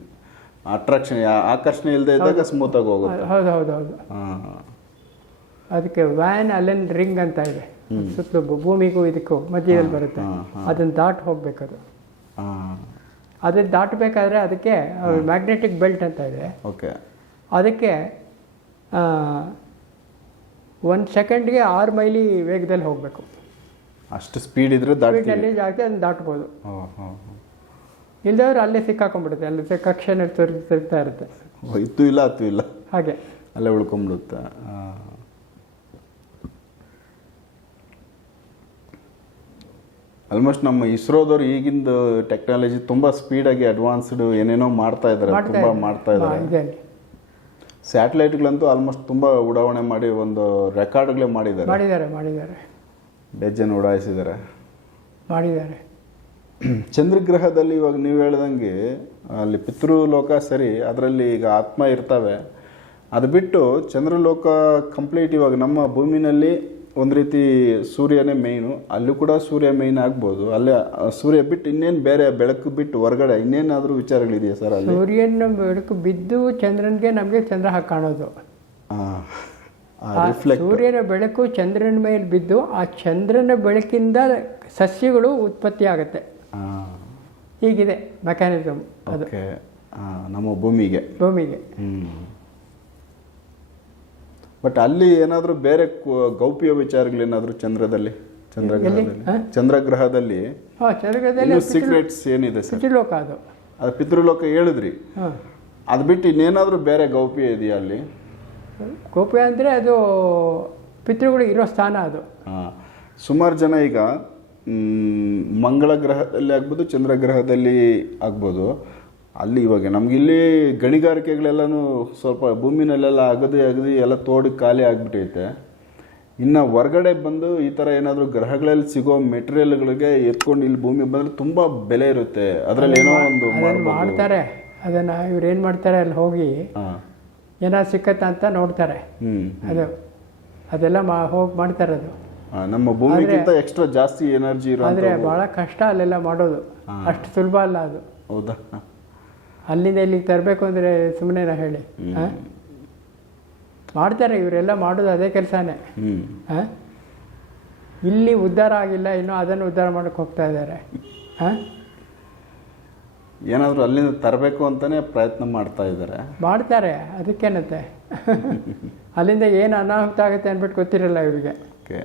ಅಟ್ರಾಕ್ಷನ್ ಆಕರ್ಷಣೆ ಇಲ್ಲದೆ ಇದ್ದಾಗ ಸ್ಮೂತ್ ಆಗಿ ಹೋಗುತ್ತೆ. ಹೌದು ಹೌದು ಹೌದು. ಅದಕ್ಕೆ ವ್ಯಾನ್ ಅಲೆನ್ ರಿಂಗ್ ಅಂತ ಇದೆ. ಸುತ್ತಲೂ ಭೂಮಿಗೂ ಇದಕ್ಕೂ ಮಧ್ಯದಲ್ಲಿ ಬರುತ್ತೆ. ಅದನ್ನ ದಾಟ್ ಹೋಗ್ಬೇಕದು. ಅದನ್ನು ದಾಟಬೇಕಾದ್ರೆ ಅದಕ್ಕೆ ಮ್ಯಾಗ್ನೆಟಿಕ್ ಬೆಲ್ಟ್ ಅಂತ ಇದೆ. ಓಕೆ. ಅದಕ್ಕೆ ಒಂದು ಸೆಕೆಂಡ್ಗೆ ಆರು ಮೈಲಿ ವೇಗದಲ್ಲಿ ಹೋಗಬೇಕು. ಅಷ್ಟು ಸ್ಪೀಡ್ ಇದ್ರೆ ಸ್ಪೀಡಲ್ಲಿ ಜಾಸ್ತಿ ಅದನ್ನು ದಾಟ್ಬೋದು. ಇಲ್ಲದವ್ರು. ಇಲ್ದವ್ರು ಅಲ್ಲೇ ಸಿಕ್ಕಾಕೊಂಡ್ಬಿಡುತ್ತೆ ಅಲ್ಲಿ ಸಿಕ್ಕ ಕ್ಷಣ ತಿರುಗ್ತಾ ಇರುತ್ತೆ. ಇತ್ತು ಇಲ್ಲ ಹತ್ತು ಇಲ್ಲ. ಹಾಗೆ. ಅಲ್ಲೇ ಉಳ್ಕೊಂಬಿಡುತ್ತೆ ಆಲ್ಮೋಸ್ಟ್ ನಮ್ಮ ಇಸ್ರೋದವ್ರು ಈಗಿಂದ ಟೆಕ್ನಾಲಜಿ ತುಂಬಾ ಸ್ಪೀಡಾಗಿ ಅಡ್ವಾನ್ಸ್ಡ್ ಏನೇನೋ ಮಾಡ್ತಾ ಇದ್ದಾರೆ ತುಂಬ ಮಾಡ್ತಾ ಇದ್ದಾರೆ ಇದೆ. ಸ್ಯಾಟಲೈಟ್ಗಳಂತೂ ಆಲ್ಮೋಸ್ಟ್ ತುಂಬ ಉಡಾವಣೆ ಮಾಡಿ ಒಂದು ರೆಕಾರ್ಡ್ಗಳೇ ಮಾಡಿದ್ದಾರೆ. ಮಾಡಿದ್ದಾರೆ ಮಾಡಿದ್ದಾರೆ. ಬೆಜ್ಜನ್ನು ಉಡಾಯಿಸಿದ್ದಾರೆ. ಮಾಡಿದ್ದಾರೆ. ಚಂದ್ರಗ್ರಹದಲ್ಲಿ ಇವಾಗ ನೀವು ಹೇಳ್ದಂಗೆ ಅಲ್ಲಿ ಪಿತೃಲೋಕ ಸರಿ ಅದರಲ್ಲಿ ಈಗ ಆತ್ಮ ಇರ್ತವೆ. ಅದು ಬಿಟ್ಟು ಚಂದ್ರಲೋಕ ಕಂಪ್ಲೀಟ್ ಇವಾಗ ನಮ್ಮ ಭೂಮಿನಲ್ಲಿ ಒಂದು ರೀತಿ ಸೂರ್ಯನೇ ಮೇಯ್ನು ಅಲ್ಲೂ ಕೂಡ ಸೂರ್ಯ ಮೇಯ್ನ್ ಆಗ್ಬೋದು. ಅಲ್ಲೇ ಸೂರ್ಯ ಬಿಟ್ಟು ಇನ್ನೇನು ಬೇರೆ ಬೆಳಕು ಬಿಟ್ಟು ಹೊರಗಡೆ ಇನ್ನೇನಾದರೂ ವಿಚಾರಗಳಿದೆಯಾ ಸರ್ ಅಲ್ಲಿ? ಸೂರ್ಯನ ಬೆಳಕು ಬಿದ್ದು ಚಂದ್ರನಿಗೆ ನಮಗೆ ಚಂದ್ರ ಕಾಣೋದು. ಸೂರ್ಯನ ಬೆಳಕು ಚಂದ್ರನ ಮೇಲೆ ಬಿದ್ದು ಆ ಚಂದ್ರನ ಬೆಳಕಿಂದ ಸಸ್ಯಗಳು ಉತ್ಪತ್ತಿ ಆಗುತ್ತೆ. ಹೀಗಿದೆ ಮೆಕ್ಯಾನಿಸಮ್ ಅದಕ್ಕೆ ನಮ್ಮ ಭೂಮಿಗೆ. ಭೂಮಿಗೆ. ಬಟ್ ಅಲ್ಲಿ ಏನಾದರೂ ಬೇರೆ ಗೌಪ್ಯ ವಿಚಾರಗಳೇನಾದರೂ ಚಂದ್ರದಲ್ಲಿ? ಚಂದ್ರಗ್ರಹದಲ್ಲಿ? ಚಂದ್ರಗ್ರಹದಲ್ಲಿ? ಸೀಕ್ರೆಟ್ಸ್ ಏನಿದೆ ಸರ್? ಪಿತೃಲೋಕ ಅದು. ಅದು ಪಿತೃಲೋಕ ಹೇಳಿದ್ರಿ. ಅದು ಬಿಟ್ಟು ಇನ್ನೇನಾದರೂ ಬೇರೆ ಗೌಪ್ಯ ಇದೆಯಾ ಅಲ್ಲಿ? ಗೋಪ್ಯ ಅಂದರೆ ಅದು ಪಿತೃಗಳು ಇರೋ ಸ್ಥಾನ ಅದು. ಸುಮಾರು ಜನ ಈಗ ಮಂಗಳ ಗ್ರಹದಲ್ಲಿ ಆಗ್ಬೋದು ಚಂದ್ರಗ್ರಹದಲ್ಲಿ ಆಗ್ಬೋದು. ಅಲ್ಲಿ ಇವಾಗ ನಮಗಿಲ್ಲಿ ಗಣಿಗಾರಿಕೆಗಳೆಲ್ಲನೂ ಸ್ವಲ್ಪ ಭೂಮಿನಲ್ಲೆಲ್ಲ ಅಗದಿ ಅಗದಿ ಎಲ್ಲ ತೋಡಿ ಖಾಲಿ ಆಗಿಬಿಟ್ಟೈತೆ. ಇನ್ನು ಹೊರ್ಗಡೆ ಬಂದು ಈ ಥರ ಏನಾದರೂ ಗ್ರಹಗಳಲ್ಲಿ ಸಿಗೋ ಮೆಟೀರಿಯಲ್ಗಳಿಗೆ ಎತ್ಕೊಂಡು ಇಲ್ಲಿ ಭೂಮಿ ಬಂದರೆ ತುಂಬ ಬೆಲೆ ಇರುತ್ತೆ. ಅದರಲ್ಲಿ ಏನೋ ಒಂದು ಮಾಡ್ತಾರೆ. ಅದನ್ನು ಇವ್ರು ಏನು ಮಾಡ್ತಾರೆ ಅಲ್ಲಿ ಹೋಗಿ ಏನಾದ್ರು ಸಿಕ್ಕತ್ತ ಅಂತ ನೋಡ್ತಾರೆ. ಅದು ಅದೆಲ್ಲ ಮಾ ಹೋಗಿ ಮಾಡ್ತಾರೆ ಅದು. ನಮ್ಮ ಭೂಮಿಗಿಂತ ಎಕ್ಸ್ಟ್ರಾ ಜಾಸ್ತಿ ಎನರ್ಜಿ ಇರೋ ಆದರೆ ಭಾಳ ಕಷ್ಟ ಅಲ್ಲೆಲ್ಲ ಮಾಡೋದು. ಅಷ್ಟು ಸುಲಭ ಅಲ್ಲ ಅದು. ಹೌದಾ? ಅಲ್ಲಿಂದ ಇಲ್ಲಿಗೆ ತರಬೇಕು ಅಂದರೆ ಸುಮ್ಮನೆ ಹೇಳಿ. ಹಾಂ? ಮಾಡ್ತಾರೆ ಇವರೆಲ್ಲ ಮಾಡೋದು ಅದೇ ಕೆಲಸನೇ. ಹಾಂ? ಇಲ್ಲಿ ಉದ್ಧಾರ ಆಗಿಲ್ಲ ಇನ್ನೂ ಅದನ್ನು ಉದ್ಧಾರ ಮಾಡೋಕೆ ಹೋಗ್ತಾ ಇದ್ದಾರೆ. ಹಾಂ? ಏನಾದರೂ ಅಲ್ಲಿಂದ ತರಬೇಕು ಅಂತಲೇ ಪ್ರಯತ್ನ ಮಾಡ್ತಾ ಇದ್ದಾರೆ. ಮಾಡ್ತಾರೆ ಅದಕ್ಕೇನತ್ತೆ [LAUGHS] ಅಲ್ಲಿಂದ ಏನು ಅನಾಹುತ ಆಗುತ್ತೆ ಅಂದ್ಬಿಟ್ಟು ಗೊತ್ತಿರಲ್ಲ ಇವರಿಗೆ. ಓಕೆ.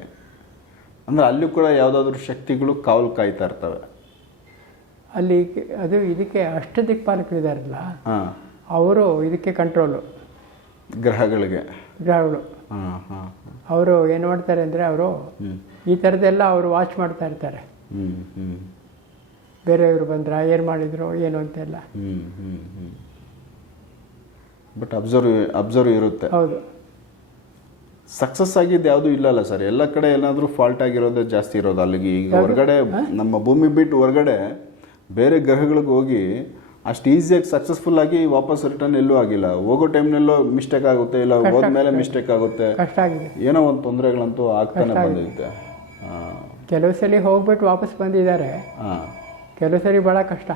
ಅಂದರೆ ಅಲ್ಲೂ ಕೂಡ ಯಾವುದಾದ್ರೂ ಶಕ್ತಿಗಳು ಕಾವಲು ಕಾಯ್ತಾ ಇರ್ತವೆ. ಅಲ್ಲಿ ಅದು ಇದಕ್ಕೆ ಅಷ್ಟ ದಿಕ್ಪಾಲಕರಿದಾರಲ್ಲ ಹಾಂ. ಅವರು ಇದಕ್ಕೆ ಕಂಟ್ರೋಲು ಗ್ರಹಗಳಿಗೆ. ಗ್ರಹಗಳು. ಹಾಂ ಹಾಂ ಅವರು ಏನು ಮಾಡ್ತಾರೆ ಅಂದರೆ ಅವರು ಈ ಥರದ್ದೆಲ್ಲ ಅವರು ವಾಚ್ ಮಾಡ್ತಾ ಇರ್ತಾರೆ. ಬೇರೆಯವರು ಬಂದ್ರ ಏನು ಮಾಡಿದ್ರು ಏನು ಅಂತೆಲ್ಲ ಬಟ್ ಅಬ್ಸರ್ವ್ ಅಬ್ಸರ್ವ್ ಇರುತ್ತೆ. ಹೌದು. ಸಕ್ಸಸ್ ಆಗಿದ್ದು ಯಾವುದೂ ಇಲ್ಲಲ್ಲ ಸರ್. ಎಲ್ಲ ಕಡೆ ಏನಾದರೂ ಫಾಲ್ಟ್ ಆಗಿರೋದೇ ಜಾಸ್ತಿ ಇರೋದು. ಅಲ್ಲಿಗೆ ಈಗ ಹೊರಗಡೆ ನಮ್ಮ ಭೂಮಿ ಬಿಟ್ಟು ಹೊರಗಡೆ ಬೇರೆ ಗ್ರಹಗಳಿಗೆ ಹೋಗಿ ಅಷ್ಟು ಈಸಿಯಾಗಿ ಸಕ್ಸಸ್ಫುಲ್ ಆಗಿ ವಾಪಸ್ ರಿಟರ್ನ್ ಎಲ್ಲೂ ಆಗಿಲ್ಲ. ಹೋಗೋ ಟೈಮ್ನಲ್ಲೂ ಮಿಸ್ಟೇಕ್ ಆಗುತ್ತೆ ಇಲ್ಲ ಹೋದ್ಮೇಲೆ ಮಿಸ್ಟೇಕ್ ಆಗುತ್ತೆ. ಕಷ್ಟ ಆಗಿದೆ. ಏನೋ ಒಂದು ತೊಂದರೆಗಳಂತೂ ಆಗ್ತಾನೆ ಬಂದಿರುತ್ತೆ. ಕೆಲವು ಸಲ ಹೋಗ್ಬಿಟ್ಟು ವಾಪಸ್ ಬಂದಿದ್ದಾರೆ. ಕೆಲವು ಸರಿ ಭಾಳ ಕಷ್ಟ.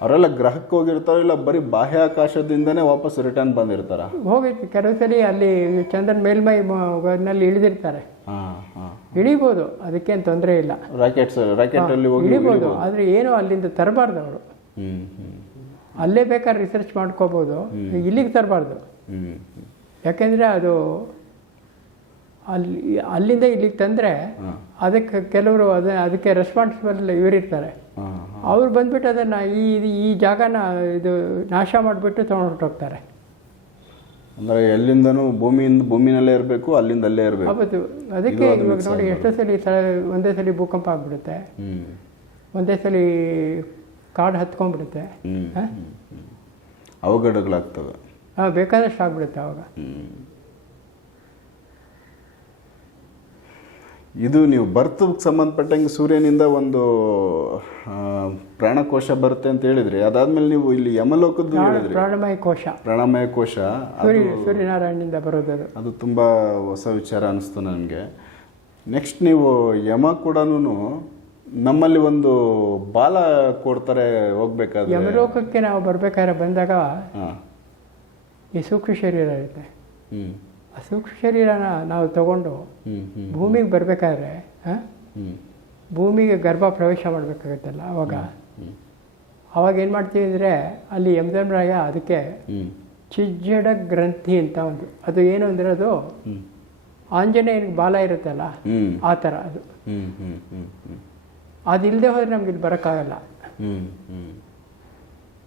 ಅವರೆಲ್ಲ ಗ್ರಹಕ್ಕೆ ಹೋಗಿರ್ತಾರೋ ಇಲ್ಲ ಬರೀ ಬಾಹ್ಯಾಕಾಶದಿಂದನೇ ವಾಪಸ್ ರಿಟರ್ನ್ ಬಂದಿರ್ತಾರ? ಹೋಗಿ ಕೆಲವು ಸರಿ ಅಲ್ಲಿ ಚಂದ್ರನ ಮೇಲ್ಮೈ ನಲ್ಲಿ ಇಳಿದಿರ್ತಾರೆ. ಇಳಿಬಹುದು ಇಳಿಬೋದು. ಅದಕ್ಕೇನು ತೊಂದರೆ ಇಲ್ಲ. ರಾಕೆಟ್ಸ್ ರಾಕೆಟಲ್ಲಿ ಹೋಗಿ ಇಳಿಬೋದು. ಆದರೆ ಏನು ಅಲ್ಲಿಂದ ತರಬಾರ್ದು ಅವರು. ಅಲ್ಲೇ ಬೇಕಾದ್ರೆ ರಿಸರ್ಚ್ ಮಾಡ್ಕೋಬೋದು. ಇಲ್ಲಿಗೆ ತರಬಾರ್ದು. ಯಾಕೆಂದ್ರೆ ಅದು ಅಲ್ಲಿ ಅಲ್ಲಿಂದ ಇಲ್ಲಿಗೆ ತಂದರೆ ಅದಕ್ಕೆ ಕೆಲವರು ಅದ ಅದಕ್ಕೆ ರೆಸ್ಪಾನ್ಸಿಬಲ್ ಇವರಿರ್ತಾರೆ. ಅವ್ರು ಬಂದ್ಬಿಟ್ಟು ಅದನ್ನು ಈ ಈ ಜಾಗನ ಇದು ನಾಶ ಮಾಡಿಬಿಟ್ಟು ತೊಗೊಂಡೋಗ್ತಾರೆ ಅಂದರೆ ಎಲ್ಲಿಂದನೂ ಭೂಮಿಯಿಂದ ಭೂಮಿನಲ್ಲೇ ಇರಬೇಕು ಅಲ್ಲಿಂದ ಅಲ್ಲೇ ಇರಬೇಕು. ಹೌದು. ಅದಕ್ಕೆ ಇವಾಗ ನೋಡಿ ಎಷ್ಟೋ ಸಲ ಸಲ ಒಂದೇ ಸಲ ಭೂಕಂಪ ಆಗಿಬಿಡುತ್ತೆ. ಒಂದೇ ಸಲ ಕಾಡು ಹತ್ಕೊಂಡ್ಬಿಡುತ್ತೆ? ಅವಘಡಗಳಾಗ್ತವೆ. ಹಾಂ ಬೇಕಾದಷ್ಟು ಆಗ್ಬಿಡುತ್ತೆ ಅವಾಗ. ಇದು ನೀವು ಬರ್ತ್ ಸಂಬಂಧಪಟ್ಟಂಗೆ ಸೂರ್ಯನಿಂದ ಒಂದು ಪ್ರಾಣಕೋಶ ಬರುತ್ತೆ ಅಂತ ಹೇಳಿದ್ರಿ ಅದಾದ್ಮೇಲೆ ನೀವು ಇಲ್ಲಿ ಯಮಲೋಕದ್ದು ಹೇಳಿದ್ರಿ. ಪ್ರಾಣಮಯ ಕೋಶ. ಪ್ರಾಣಮಯ ಕೋಶ ಸೂರ್ಯನಾರಾಯಣನಿಂದ ಬರೋದು ಅದು. ಅದು ತುಂಬ ಹೊಸ ವಿಚಾರ ಅನಿಸ್ತು ನನಗೆ. ನೆಕ್ಸ್ಟ್ ನೀವು ಯಮ ಕೂಡ ನಮ್ಮಲ್ಲಿ ಒಂದು ಬಾಲ ಕೊಡ್ತಾರೆ ಹೋಗ್ಬೇಕಾದ್ರೆ. ಯಮಲೋಕಕ್ಕೆ ನಾವು ಬರ್ಬೇಕಾದ್ರೆ ಬಂದಾಗ ಈ ಸೂಕ್ಷ್ಮ ಶರೀರ ಇರುತ್ತೆ. ಸೂಕ್ಷ್ಮ ಶರೀರನ ನಾವು ತಗೊಂಡು ಭೂಮಿಗೆ ಬರಬೇಕಾದ್ರೆ ಭೂಮಿಗೆ ಗರ್ಭ ಪ್ರವೇಶ ಮಾಡಬೇಕಾಗತ್ತಲ್ಲ ಅವಾಗ. ಅವಾಗ ಏನು ಮಾಡ್ತೀವಿ ಅಂದರೆ ಅಲ್ಲಿ ಯಮಧರ್ಮರಾಯ ಅದಕ್ಕೆ ಚಿಜ್ಜಡ ಗ್ರಂಥಿ ಅಂತ ಒಂದು ಅದು ಏನು ಅಂದರೆ ಅದು ಆಂಜನೇಯನ ಆಂಜನೇಯನಿಗೆ ಬಾಲ ಇರುತ್ತಲ್ಲ ಆ ಥರ ಅದು. ಹ್ಞೂ ಹ್ಞೂ ಹ್ಞೂ ಹ್ಞೂ ಅದು ಇಲ್ಲದೆ ಹೋದರೆ ನಮ್ಗೆ ಇಲ್ಲಿ ಬರೋಕ್ಕಾಗಲ್ಲ.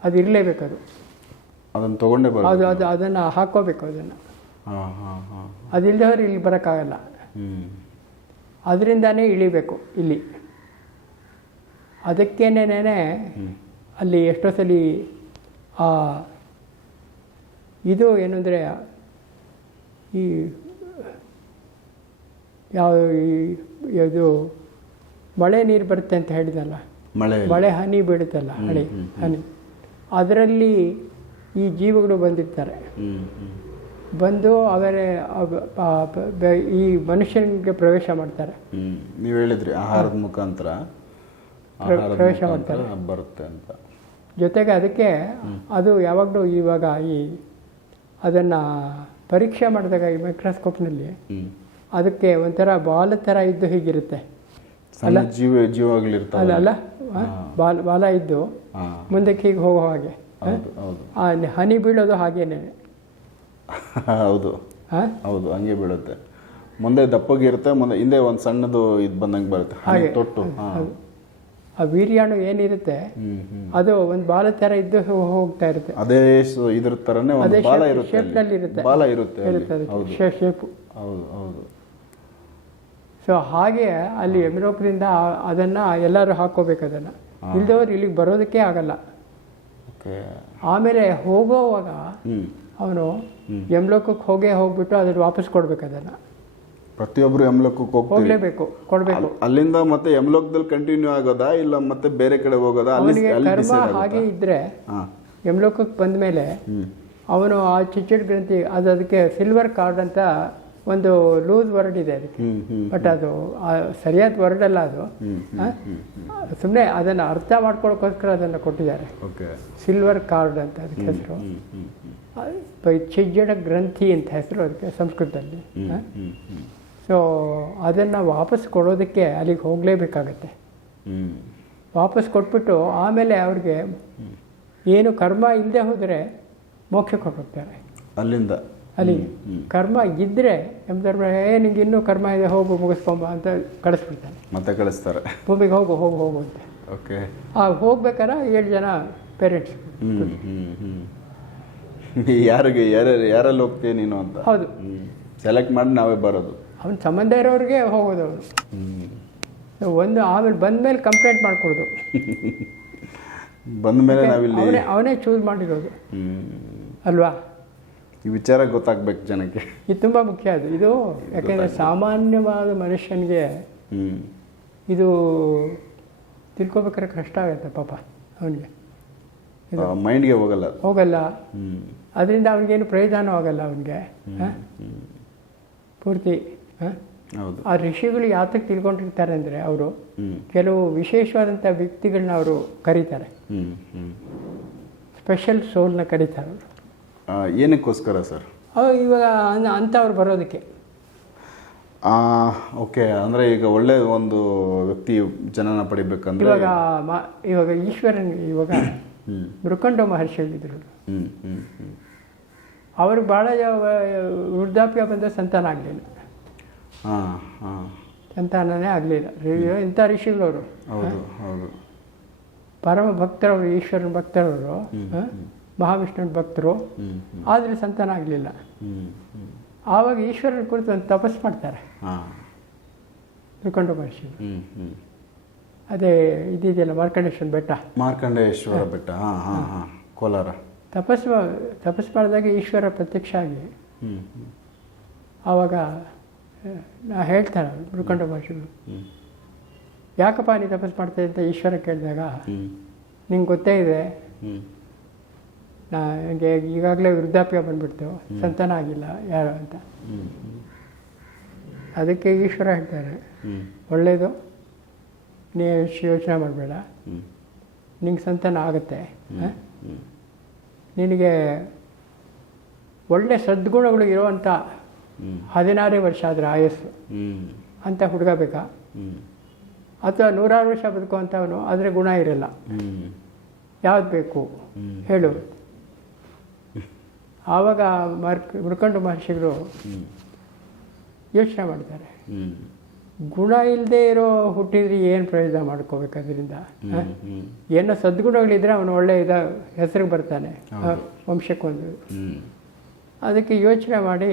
ಅದು ಇರಲೇಬೇಕು ಅದು ಅದನ್ನು ತಗೊಂಡೇ ಅದು ಅದು ಅದನ್ನು ಹಾಕೋಬೇಕು ಅದನ್ನು. ಹಾಂ ಹಾಂ ಹಾಂ. ಅದು ಇಲ್ಲದೆ ಹೋದ್ರೆ ಇಲ್ಲಿ ಬರೋಕ್ಕಾಗಲ್ಲ. ಅದರಿಂದನೇ ಇಳಿಬೇಕು ಇಲ್ಲಿ. ಅದಕ್ಕೇನೇನೇ ಅಲ್ಲಿ ಎಷ್ಟೋ ಸಲ ಆ ಇದು ಏನಂದರೆ ಈ ಯಾವ ಈ ಇದು ಮಳೆ ನೀರು ಬರುತ್ತೆ ಅಂತ ಹೇಳಿದಲ್ಲ? ಮಳೆ ಮಳೆ ಹನಿ ಬೀಳುತ್ತಲ್ಲ ಹಳೆ ಹನಿ. ಅದರಲ್ಲಿ ಈ ಜೀವಗಳು ಬಂದಿರ್ತಾರೆ. ಬಂದು ಅವರೇ ಈ ಮನುಷ್ಯನಿಗೆ ಪ್ರವೇಶ ಮಾಡ್ತಾರೆ. ನೀವು ಹೇಳಿದ್ರಿ ಆಹಾರದ ಮುಖಾಂತರ ಪ್ರವೇಶ ಮಾಡ್ತಾರೆ. ಬರುತ್ತೆ ಅಂತ. ಜೊತೆಗೆ ಅದಕ್ಕೆ ಅದು ಯಾವಾಗಲೂ ಇವಾಗ ಈ ಅದನ್ನು ಪರೀಕ್ಷೆ ಮಾಡಿದಾಗ ಈ ಮೈಕ್ರೋಸ್ಕೋಪ್ನಲ್ಲಿ ಅದಕ್ಕೆ ಒಂಥರ ಬಾಲ ಥರ ಇದ್ದು ಹೀಗಿರುತ್ತೆ. ಅಲ್ಲ? ಜೀವ ಜೀವಗಳಿರ್ತಾವೆ ಅಲ್ಲ ಅಲ್ಲ? ಬಾಲ ಬಾಲ ಇದ್ದು ಮುಂದಕ್ಕೆ ಹೀಗೆ ಹೋಗೋ ಹಾಗೆ. ಹನಿ ಬೀಳೋದು ಹಾಗೇನೆ. ಹೌದು. ಹೌದು ಹಂಗೆ ಬೀಳುತ್ತೆ. ಮುಂದೆ ದಪ್ಪಗಿರುತ್ತೆ ಮುಂದೆ ಹಿಂದೆ ಒಂದು ಸಣ್ಣದು ಇದು ಬಂದಂಗೆ ಬರುತ್ತೆ ಹಾಗೆ. ತೊಟ್ಟು. ಆ ವೀರ್ಯಾಣು ಏನಿರುತ್ತೆ ಅದು ಒಂದು ಬಾಲ ತರ ಇದ್ದು ಹೋಗ್ತಾ ಇರುತ್ತೆ. ಅದೇ ಸ- ಇದ್ರ ತರನೇ ಒಂದು ಬಾಲ ಇರುತ್ತೆ ಶೇಪ್ನಲ್ಲಿ. ಇರುತ್ತೆ. ಬಾಲ ಇರುತ್ತೆ ಶೇಪು ಹೌದು. ಹೌದು ಸೊ ಹಾಗೆ ಅಲ್ಲಿ ಎಮ್ರೋಪ್ನಿಂದ ಅದನ್ನು ಎಲ್ಲರೂ ಹಾಕೋಬೇಕು ಅದನ್ನು. ಇಲ್ದವ್ರು ಇಲ್ಲಿಗೆ ಬರೋದಕ್ಕೆ ಆಗಲ್ಲ. ಆಮೇಲೆ ಹೋಗೋವಾಗ ಹ್ಮ್. ಅವನು ಯಮಲೋಕಕ್ಕೆ ಹೋಗೇ ಹೋಗ್ಬಿಟ್ಟು ಅದನ್ನು ವಾಪಸ್ ಕೊಡ್ಬೇಕು ಅದನ್ನು. ಪ್ರತಿಯೊಬ್ಬರು ಯಮಲೋಕಕ್ಕೆ ಹೋಗ್ಲೇಬೇಕು ಕೊಡಬೇಕು. ಅಲ್ಲಿಂದ ಮತ್ತೆ ಯಮಲೋಕದಲ್ಲಿ ಕಂಟಿನ್ಯೂ ಆಗೋದಾ ಇಲ್ಲ ಮತ್ತೆ ಬೇರೆ ಕಡೆ ಹೋಗೋದಾ? ಅಲ್ಲಿ ಅವನಿಗೆ ಕರ್ಮ ಹಾಗೆ ಇದ್ರೆ ಇದ್ದರೆ ಯಮ್ಲೋಕಕ್ಕೆ ಬಂದ ಮೇಲೆ ಅವನು ಆ ಚಿಚ್ಚಡ್ ಗ್ರಂಥಿ ಅದು ಅದಕ್ಕೆ ಸಿಲ್ವರ್ ಕಾರ್ಡ್ ಅಂತ ಒಂದು ಲೂಸ್ ವರ್ಡ್ ಇದೆ ಅದಕ್ಕೆ. ಬಟ್ ಅದು ಸರಿಯಾದ ವರ್ಡ್ ಅಲ್ಲ ಅದು. ಸುಮ್ಮನೆ ಅದನ್ನು ಅರ್ಥ ಮಾಡ್ಕೊಳ್ಳೋಕ್ಕೋಸ್ಕರ ಅದನ್ನು ಕೊಟ್ಟಿದ್ದಾರೆ. ಸಿಲ್ವರ್ ಕಾರ್ಡ್ ಅಂತ ಅದಕ್ಕೆ ಹೆಸರು. ಚಿಜ್ಜಡ ಗ್ರಂಥಿ ಅಂತ ಹೆಸರು ಅದಕ್ಕೆ ಸಂಸ್ಕೃತದಲ್ಲಿ. ಸೊ ಅದನ್ನು ವಾಪಸ್ ಕೊಡೋದಕ್ಕೆ ಅಲ್ಲಿಗೆ ಹೋಗಲೇಬೇಕಾಗತ್ತೆ. ವಾಪಸ್ ಕೊಟ್ಬಿಟ್ಟು ಆಮೇಲೆ ಅವ್ರಿಗೆ ಏನು ಕರ್ಮ ಇಲ್ಲದೆ ಹೋದರೆ ಮೋಕ್ಷಕ್ಕೆ ಹೋಗ್ತಾರೆ. ಅಲ್ಲಿಂದ. ಅಲ್ಲಿ. ಕರ್ಮ ಇದ್ದರೆ ಯಮಧರ್ಮ ಏ ನಿಂಗೆ ಇನ್ನೂ ಕರ್ಮ ಇದೆ ಹೋಗು ಮುಗಿಸ್ಕೊಂಬ ಅಂತ ಕಳಿಸ್ಬಿಡ್ತಾನೆ ಮತ್ತೆ ಕಳಿಸ್ತಾರೆ. ಭೂಮಿಗೆ ಹೋಗು ಹೋಗು ಹೋಗು ಅಂತ. ಓಕೆ. ಆ ಹೋಗ್ಬೇಕಾದ್ರೆ ಏಳು ಜನ ಪೇರೆಂಟ್ಸ್ ಯಾರಿಗೆ ಯಾರ ಯಾರಲ್ಲಿ ಹೋಗ್ತೀಯ ನೀನು ಅಂತ? ಹೌದು. ಸೆಲೆಕ್ಟ್ ಮಾಡಿ ನಾವೇ ಬರೋದು. ಅವ್ನ ಸಂಬಂಧ ಇರೋರಿಗೆ ಹೋಗೋದು ಅವನು ಒಂದು ಆಮೇಲೆ ಬಂದಮೇಲೆ ಕಂಪ್ಲೇಂಟ್ ಮಾಡ್ಕೊಡೋದು. ಬಂದ ಮೇಲೆ ನಾವಿಲ್ಲಿ ಅವನೇ ಚೂಸ್ ಮಾಡಿರೋದು. ಅಲ್ವಾ? ಈ ವಿಚಾರ ಗೊತ್ತಾಗ್ಬೇಕು ಜನಕ್ಕೆ. ಇದು ತುಂಬ ಮುಖ್ಯ ಅದು. ಇದು ಯಾಕೆಂದರೆ ಸಾಮಾನ್ಯವಾದ ಮನುಷ್ಯನಿಗೆ ಇದು ತಿಳ್ಕೊಬೇಕಾದ್ರೆ ಕಷ್ಟ ಆಗುತ್ತೆ ಪಾಪ ಅವನಿಗೆ. ಮೈಂಡ್ಗೆ ಹೋಗಲ್ಲ ಹೋಗಲ್ಲ. ಅದರಿಂದ ಅವನಿಗೇನು ಪ್ರಯೋಜನ ಆಗಲ್ಲ ಅವನಿಗೆ. ಪೂರ್ತಿ ಆ ಋಷಿಗಳು ಯಾತಕ್ಕೆ ತಿಳ್ಕೊಂಡಿರ್ತಾರೆ ಅಂದರೆ ಅವರು ಕೆಲವು ವಿಶೇಷವಾದಂಥ ವ್ಯಕ್ತಿಗಳನ್ನ ಅವರು ಕರೀತಾರೆ. ಸ್ಪೆಷಲ್ ಸೋಲ್ನ ಕರೀತಾರೆ ಅವರು. ಏನಕ್ಕೋಸ್ಕರ ಸರ್? ಇವಾಗ ಅಂಥವ್ರು ಬರೋದಕ್ಕೆ. ಓಕೆ ಅಂದರೆ ಈಗ ಒಳ್ಳೆ ಒಂದು ವ್ಯಕ್ತಿ ಜನನ ಪಡಿಬೇಕಂದ್ರೆ ಇವಾಗ ಮ- ಇವಾಗ ಈಶ್ವರನ್ ಇವಾಗ [COUGHS] ಮೃಕಂಡ ಮಹರ್ಷಿಗಳಿದ್ರು ಹ್ಞೂ ಹ್ಞೂ ಹ್ಞೂ ಅವರು ಭಾಳ ವೃದ್ಧಾಪ್ಯ ಬಂದ ಸಂತಾನ ಆಗಲಿಲ್ಲ. ಹಾಂ ಹಾಂ. ಸಂತಾನನೇ ಆಗಲಿಲ್ಲ. ಇಂಥ ಋಷಿಗಳವರು. ಹೌದು ಹೌದು. ಪರಮ ಭಕ್ತರವರು ಈಶ್ವರನ ಭಕ್ತರವರು ಹ? ಮಹಾವಿಷ್ಣುವಿನ ಭಕ್ತರು ಆದರೆ ಸಂತಾನ ಆಗಲಿಲ್ಲ. ಆವಾಗ ಈಶ್ವರನ ಕುರಿತು ಒಂದು ತಪಸ್ಸು ಮಾಡ್ತಾರೆ. ಹಾಂ. ಮೃಕಂಡ ಮಹರ್ಷಿ ಅದೇ ಇದಿದೆಯಲ್ಲ ಮಾರ್ಕಂಡೇಶ್ವರ ಬೆಟ್ಟ? ಮಾರ್ಕಂಡೇಶ್ವರ ಬೆಟ್ಟ. ಹಾಂ ಹಾಂ ಹಾಂ. ಕೋಲಾರ. ತಪಸ್ಸು ತಪಸ್ಸು ತಪಸ್ ಮಾಡಿದಾಗ ಈಶ್ವರ ಪ್ರತ್ಯಕ್ಷ ಆಗಿ ಆವಾಗ ನಾ ಹೇಳ್ತಾರೆ ಮೃಕಂಡ ಮಹರ್ಷಿಗಳು ಯಾಕಪ್ಪ ನೀ ತಪಸ್ ಮಾಡ್ತಾ ಅಂತ ಈಶ್ವರ ಕೇಳಿದಾಗ ನಿಂಗೆ ಗೊತ್ತೇ ಇದೆ ನನಗೆ ಈಗಾಗಲೇ ವೃದ್ಧಾಪ್ಯ ಬಂದ್ಬಿಡ್ತು. ಸಂತಾನ ಆಗಿಲ್ಲ ಯಾರು ಅಂತ. ಅದಕ್ಕೆ ಈಶ್ವರ ಹೇಳ್ತಾರೆ. ಒಳ್ಳೆಯದು ನೀ ಯೋಚನೆ ಮಾಡಬೇಡ. ನಿಂಗೆ ಸಂತಾನ ಆಗುತ್ತೆ. ಹ? ನಿನಗೆ ಒಳ್ಳೆ ಸದ್ಗುಣಗಳು ಇರುವಂಥ ಹದಿನಾರೇ ವರ್ಷ ಆದರೆ ಆಯಸ್ಸು. ಅಂತ ಹುಡುಗ ಬೇಕಾ ಅಥವಾ ನೂರಾರು ವರ್ಷ ಬದುಕುವಂಥವನು ಆದರೆ ಗುಣ ಇರಲ್ಲ. ಯಾವ್ದು ಬೇಕು? ಹೇಳು. ಆವಾಗ ಮರ್ಕ್ ಮೃಕಂಡ ಮಹರ್ಷಿಗಳು ಯೋಚನೆ ಮಾಡ್ತಾರೆ ಗುಣ ಇಲ್ಲದೆ ಇರೋ ಹುಟ್ಟಿದ್ರೆ ಏನು ಪ್ರಯೋಜನ ಮಾಡ್ಕೋಬೇಕು ಅದರಿಂದ? ಏನೋ ಸದ್ಗುಣಗಳಿದ್ರೆ ಅವನು ಒಳ್ಳೆ ಇದ ಹೆಸರಿಗೆ ಬರ್ತಾನೆ. ವಂಶಕ್ಕೊಂದು ಅದಕ್ಕೆ ಯೋಚನೆ ಮಾಡಿ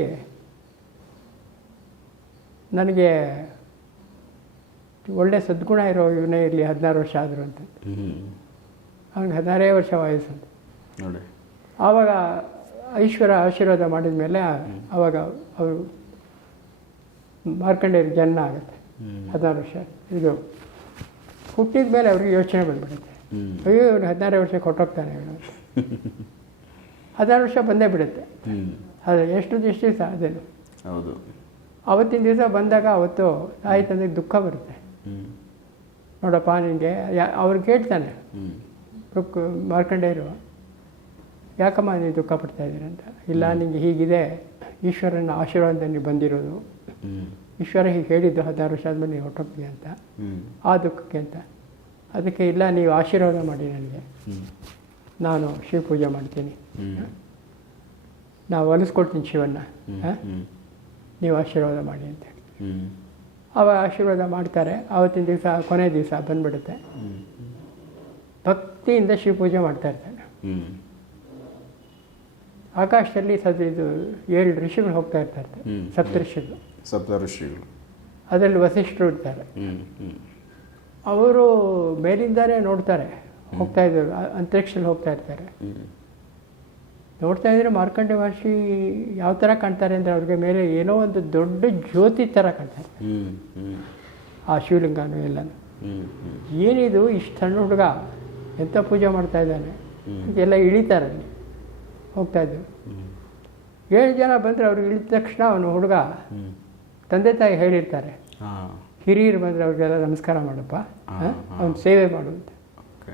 ನನಗೆ ಒಳ್ಳೆ ಸದ್ಗುಣ ಇರೋ ಇವನೇ ಇರಲಿ ಹದಿನಾರು ವರ್ಷ ಆದರು ಅಂತ. ಅವನಿಗೆ ಹದಿನಾರೇ ವರ್ಷ ವಯಸ್ಸು ಆವಾಗ ಈಶ್ವರ ಆಶೀರ್ವಾದ ಮಾಡಿದ ಮೇಲೆ ಅವಾಗ ಅವರು ಮಾರ್ಕಂಡೇಯರಿಗೆ ಜನ್ಮ ಆಗುತ್ತೆ. ಹದಿನಾರು ವರ್ಷ. ಇದು ಹುಟ್ಟಿದ ಮೇಲೆ ಅವ್ರಿಗೆ ಯೋಚನೆ ಬಂದ್ಬಿಡುತ್ತೆ. ಅಯ್ಯೋ ಇವ್ರು ಹದಿನಾರು ವರ್ಷಕ್ಕೆ ಕೊಟ್ಟೋಗ್ತಾನೆ ಇವನು [LAUGHS] ಹದಿನಾರು ವರ್ಷ ಬಂದೇ ಬಿಡುತ್ತೆ. ಅದು ಎಷ್ಟು ದಿವಸ ಅದೇನು ಹೌದು. ಅವತ್ತಿನ ದಿವಸ ಬಂದಾಗ ಅವತ್ತು ತಾಯಿ ತಂದೆಗೆ ದುಃಖ ಬರುತ್ತೆ. ನೋಡಪ್ಪ ನಿನಗೆ ಯಾ ಅವ್ರು ಕೇಳ್ತಾನೆ. ಮಾರ್ಕಂಡೇಯರು. ಯಾಕಮ್ಮ ನೀವು ದುಃಖ ಪಡ್ತಾ ಇದ್ದೀರಿ ಅಂತ? ಇಲ್ಲ ನಿಮಗೆ ಹೀಗಿದೆ. ಈಶ್ವರನ ಆಶೀರ್ವಾದ ನೀವು ಬಂದಿರೋದು. ಈಶ್ವರ ಹೀಗೆ ಹೇಳಿದ್ದು ಹದಿನಾರು ವರ್ಷ ಆದಮೇಲೆ ನೀವು ಹೊಟ್ಟೋಗ್ತೀನಿ ಅಂತ. ಆ ದುಃಖಕ್ಕೆ ಅಂತ. ಅದಕ್ಕೆ ಇಲ್ಲ ನೀವು ಆಶೀರ್ವಾದ ಮಾಡಿ ನನಗೆ. ನಾನು ಶಿವ ಪೂಜೆ ಮಾಡ್ತೀನಿ. ನಾವು ಹೊಲಿಸ್ಕೊಡ್ತೀನಿ ಶಿವನ್ನ. ನೀವು ಆಶೀರ್ವಾದ ಮಾಡಿ ಅಂತ ಅವ ಆಶೀರ್ವಾದ ಮಾಡ್ತಾರೆ. ಆವತ್ತಿನ ದಿವಸ ಕೊನೆ ದಿವಸ ಬಂದ್ಬಿಡುತ್ತೆ. ಭಕ್ತಿಯಿಂದ ಶಿವ ಪೂಜೆ ಮಾಡ್ತಾ ಇರ್ತಾನೆ. ಆಕಾಶದಲ್ಲಿ ಸದ ಇದು ಏಳು ಋಷಿಗಳು ಹೋಗ್ತಾ ಇರ್ತಾರೆ. ಸಪ್ತಋಷಿಗಳು ಸಪ್ತ ಋಷಿಗಳು ಸಪ್ತ ಋಷಿಗಳು. ಅದರಲ್ಲಿ ವಸಿಷ್ಠರು ಇರ್ತಾರೆ. ಅವರು ಮೇಲಿಂದಾನೇ ನೋಡ್ತಾರೆ. ಹೋಗ್ತಾ ಇದ್ದಾರೆ ಅಂತರಿಕ್ಷದಲ್ಲಿ ಹೋಗ್ತಾ ಇರ್ತಾರೆ. ನೋಡ್ತಾ ಇದ್ರೆ ಮಾರ್ಕಂಡೆ ಮಹರ್ಷಿ ಯಾವ ಥರ ಕಾಣ್ತಾರೆ ಅಂದರೆ ಅವ್ರಿಗೆ ಮೇಲೆ ಏನೋ ಒಂದು ದೊಡ್ಡ ಜ್ಯೋತಿ ಥರ ಕಾಣ್ತಾರೆ. ಆ ಶಿವಲಿಂಗನೂ ಎಲ್ಲನೂ. ಏನಿದು ಇಷ್ಟು ಸಣ್ಣ ಹುಡುಗ ಎಂಥ ಪೂಜೆ ಮಾಡ್ತಾ ಇದ್ದಾನೆ. ಎಲ್ಲ ಇಳಿತಾರೆ ಅಲ್ಲಿ ಹೋಗ್ತಾ ಇದ್ರು ಏಳು ಜನ ಬಂದರೆ ಅವ್ರಿಗೆ ಇಳಿದ ತಕ್ಷಣ ಅವನು ಹುಡುಗ ತಂದೆ ತಾಯಿ ಹೇಳಿರ್ತಾರೆ ಹಿರಿಯರು ಬಂದರೆ ಅವ್ರಿಗೆಲ್ಲ ನಮಸ್ಕಾರ ಮಾಡಪ್ಪ. ಅವ್ನು ಸೇವೆ ಮಾಡು ಅಂತ.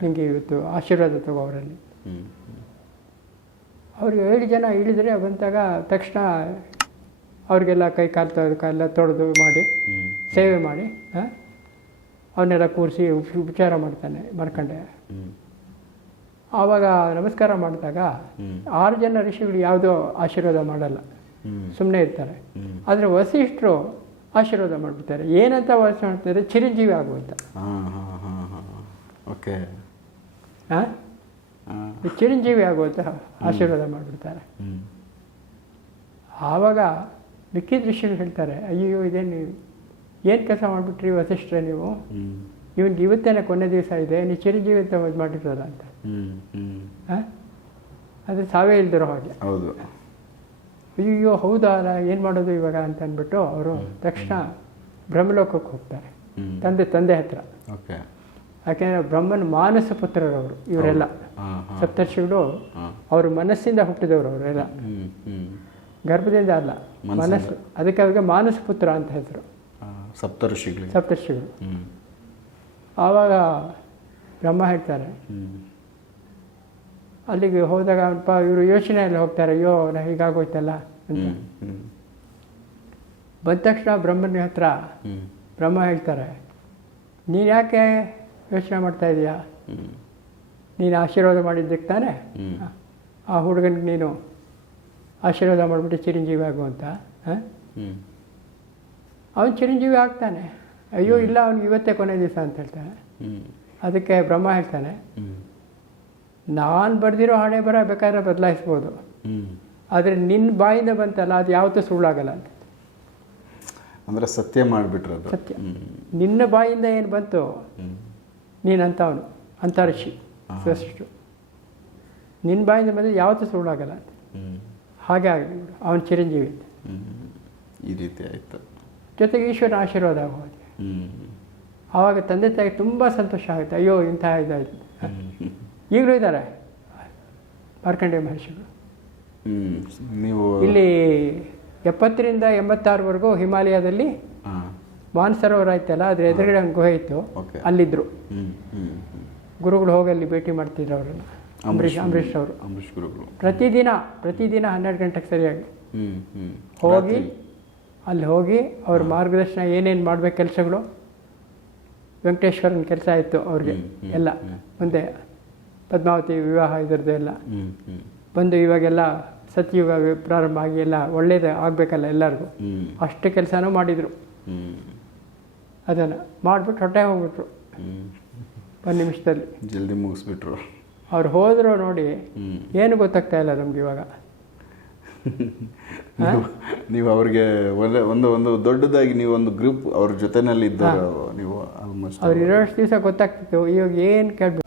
ನಿಮಗೆ ಇವತ್ತು ಆಶೀರ್ವಾದ ತಗೋ ಅವರಲ್ಲಿ. ಅವ್ರಿಗೆ ಏಳು ಜನ ಇಳಿದರೆ ಬಂದಾಗ ತಕ್ಷಣ ಅವ್ರಿಗೆಲ್ಲ ಕೈ ಕಾಲು ತೊಳೆದು ಕಾಲೆಲ್ಲ ತೊಳೆದು ಮಾಡಿ ಸೇವೆ ಮಾಡಿ ಹಾಂ? ಅವನ್ನೆಲ್ಲ ಕೂರಿಸಿ ಉಪಚಾರ ಮಾಡ್ತಾನೆ ಮರ್ಕಂಡೆ. ಆವಾಗ ನಮಸ್ಕಾರ ಮಾಡಿದಾಗ ಆರು ಜನ ಋಷಿಗಳು ಯಾವುದೋ ಆಶೀರ್ವಾದ ಮಾಡಲ್ಲ. ಸುಮ್ಮನೆ ಇರ್ತಾರೆ. ಆದರೆ ವಸಿಷ್ಠರು ಆಶೀರ್ವಾದ ಮಾಡಿಬಿಡ್ತಾರೆ. ಏನಂತ ವಾಸ ಮಾಡ್ತಾರೆ? ಚಿರಂಜೀವಿ ಆಗುವಂತ. ಓಕೆ. ಚಿರಂಜೀವಿ ಆಗುವಂತ ಆಶೀರ್ವಾದ ಮಾಡಿಬಿಡ್ತಾರೆ. ಆವಾಗ ಮಿಕ್ಕಿದ ಋಷಿಗಳು ಹೇಳ್ತಾರೆ ಅಯ್ಯೋ ಇದೇನು ನೀವು ಏನು ಕೆಲಸ ಮಾಡಿಬಿಟ್ರಿ ವಸಿಷ್ಠರೇ ನೀವು? ಇವನ್ಗೆ ಇವತ್ತೇನೆ ಕೊನೆ ದಿವಸ ಇದೆ ನೀ ಚಿರಂಜೀವಿ ಅಂತ ಇದು ಮಾಡಿರೋಲ್ಲ ಅಂತ? ಅದು ಸಾವೇ ಇಲ್ದಿರೋ ಹಾಗೆ. ಹೌದು. ಅಯ್ಯೋ ಹೌದಾ ಏನು ಮಾಡೋದು ಇವಾಗ ಅಂತ ಅಂದ್ಬಿಟ್ಟು ಅವರು ತಕ್ಷಣ ಬ್ರಹ್ಮಲೋಕಕ್ಕೆ ಹೋಗ್ತಾರೆ. ತಂದೆ ತಂದೆ ಹತ್ರ. ಓಕೆ. ಯಾಕೆಂದರೆ ಬ್ರಹ್ಮನ ಮಾನಸ ಪುತ್ರರವರು ಇವರೆಲ್ಲ. ಹಾ ಹಾ. ಸಪ್ತರ್ಷಿಗಳು ಅವ್ರ ಮನಸ್ಸಿಂದ ಹುಟ್ಟಿದವರು ಅವರೆಲ್ಲ. ಗರ್ಭದಿಂದ ಅಲ್ಲ ಮನಸ್ಸು ಅದಕ್ಕೆ ಅವ್ರಿಗೆ ಮಾನಸ ಪುತ್ರ ಅಂತ ಹೆಸರು. ಸಪ್ತರ್ಷಿಗಳು. ಸಪ್ತ ಸಪ್ತರ್ಷಿಗಳು ಆವಾಗ ಬ್ರಹ್ಮ ಹೇಳ್ತಾರೆ. ಅಲ್ಲಿಗೆ ಹೋದಾಗ ಅಪ್ಪ ಇವರು ಯೋಚನೆಯಲ್ಲಿ ಹೋಗ್ತಾರೆ ಅಯ್ಯೋ ನಾ ಹೀಗಾಗೋಯ್ತಲ್ಲ ಅಂತ. ಬಂದ ತಕ್ಷಣ ಬ್ರಹ್ಮನ ಹತ್ರ ಹ್ಮ್. ಬ್ರಹ್ಮ ಹೇಳ್ತಾರೆ ನೀನು ಯಾಕೆ ಯೋಚನೆ ಮಾಡ್ತಾ ಇದೀಯಾ? ನೀನು ಆಶೀರ್ವಾದ ಮಾಡಿದ್ದಕ್ಕೆ ತಾನೆ? ಆ ಹುಡುಗನಿಗೆ ನೀನು ಆಶೀರ್ವಾದ ಮಾಡಿಬಿಟ್ಟು ಚಿರಂಜೀವಿ ಆಗುವಂತ ಅಂತ ಅವನು ಚಿರಂಜೀವಿ ಆಗ್ತಾನೆ. ಅಯ್ಯೋ ಇಲ್ಲ ಅವ್ನಿಗೆ ಇವತ್ತೇ ಕೊನೆ ದಿವಸ ಅಂತ ಹೇಳ್ತಾನೆ. ಅದಕ್ಕೆ ಬ್ರಹ್ಮ ಹೇಳ್ತಾನೆ ನಾನು ಬರೆದಿರೋ ಹಣೆ ಬರ ಬೇಕಾದ್ರೆ ಬದಲಾಯಿಸ್ಬೋದು. ಆದರೆ ನಿನ್ನ ಬಾಯಿಂದ ಬಂತಲ್ಲ ಅದು ಯಾವತ್ತೂ ಸುಳ್ಳಾಗಲ್ಲ ಅಂತ. ಅಂದ್ರೆ ಸತ್ಯ ಮಾಡಿಬಿಟ್ರದು ಸತ್ಯ. ನಿನ್ನ ಬಾಯಿಂದ ಏನು ಬಂತು ನೀನು ಅಂತವನು ಅಂತ ಋಷಿ ನಿನ್ನ ಬಾಯಿಂದ ಬಂದರೆ ಯಾವತ್ತೂ ಸುಳ್ಳಾಗಲ್ಲ ಅಂತ. ಹಾಗೆ ಆಗಲಿ ಅವನು ಚಿರಂಜೀವಿ ಅಂತ. ಈ ರೀತಿ ಆಯಿತು. ಜೊತೆಗೆ ಈಶ್ವರನ ಆಶೀರ್ವಾದ ಆಗೋದು ಆವಾಗ ತಂದೆ ತಾಯಿ ತುಂಬ ಸಂತೋಷ ಆಗುತ್ತೆ. ಅಯ್ಯೋ ಇಂಥ ಇದಾಯ್ತು. ಈಗಲೂ ಇದ್ದಾರೆ. ಮಾರ್ಕಂಡೇಯ ಮಹರ್ಷಿಗಳು. ನೀವು ಇಲ್ಲಿ ಎಪ್ಪತ್ತರಿಂದ ಎಂಬತ್ತಾರವರೆಗೂ ಹಿಮಾಲಯದಲ್ಲಿ ಹಾ. ಆಯ್ತಲ್ಲ ಐತಲ್ಲ ಅದ್ರ ಎದುರುಗಡೆ ಒಂದು ಗುಹೆ ಇತ್ತು. ಅಲ್ಲಿದ್ದರು ಗುರುಗಳು ಹೋಗಿ ಅಲ್ಲಿ ಭೇಟಿ ಮಾಡ್ತಿದ್ರು ಅವರನ್ನು. ಅಂಬರೀಷ್ ಅಂಬರೀಷ್ ಅವರು. ಅಂಬರೀಷ್ ಗುರುಗಳು. ಪ್ರತಿದಿನ ಪ್ರತಿದಿನ ಹನ್ನೆರಡು ಗಂಟೆಗೆ ಸರಿಯಾಗಿ. ಹೋಗಿ? ಅಲ್ಲಿ ಹೋಗಿ ಅವ್ರ ಮಾರ್ಗದರ್ಶನ ಏನೇನು ಮಾಡ್ಬೇಕು ಕೆಲಸಗಳು? ವೆಂಕಟೇಶ್ವರನ ಕೆಲಸ ಆಯಿತು ಅವ್ರಿಗೆ ಎಲ್ಲ. ಮುಂದೆ ಪದ್ಮಾವತಿ ವಿವಾಹ ಇದರದ್ದು ಎಲ್ಲ. ಬಂದು ಇವಾಗೆಲ್ಲ ಸತ್ಯಯುಗ ವಿ- ಪ್ರಾರಂಭ ಆಗಿ ಎಲ್ಲ ಒಳ್ಳೇದು ಆಗಬೇಕಲ್ಲ ಎಲ್ಲರಿಗೂ. ಅಷ್ಟು ಕೆಲಸನೂ ಮಾಡಿದರು. ಅದನ್ನು ಮಾಡಿಬಿಟ್ಟು ಹೊಟ್ಟೆ ಹೋಗ್ಬಿಟ್ರು. ಒಂದು ನಿಮಿಷದಲ್ಲಿ. ಜಲ್ದಿ ಮುಗಿಸ್ಬಿಟ್ರು. ಅವ್ರು ಹೋದರು ನೋಡಿ ಏನು ಗೊತ್ತಾಗ್ತಾ ಇಲ್ಲ ನಮ್ಗೆ ಇವಾಗ. ನೀವು ಅವ್ರಿಗೆ ಒಳ್ಳೆ ಒಂದು ಒಂದು ದೊಡ್ಡದಾಗಿ ನೀವು ಒಂದು ಗ್ರೂಪ್ ಅವ್ರ ಜೊತೆನಲ್ಲಿ ಇದ್ದಾರೆ ನೀವು ಆಲ್ಮೋಸ್ಟ್ ಅವ್ರು ಇರೋಷ್ಟು ದಿವಸ ಗೊತ್ತಾಗ್ತಿತ್ತು ಇವಾಗ ಏನು ಕೇಳ್ಬೇಕು?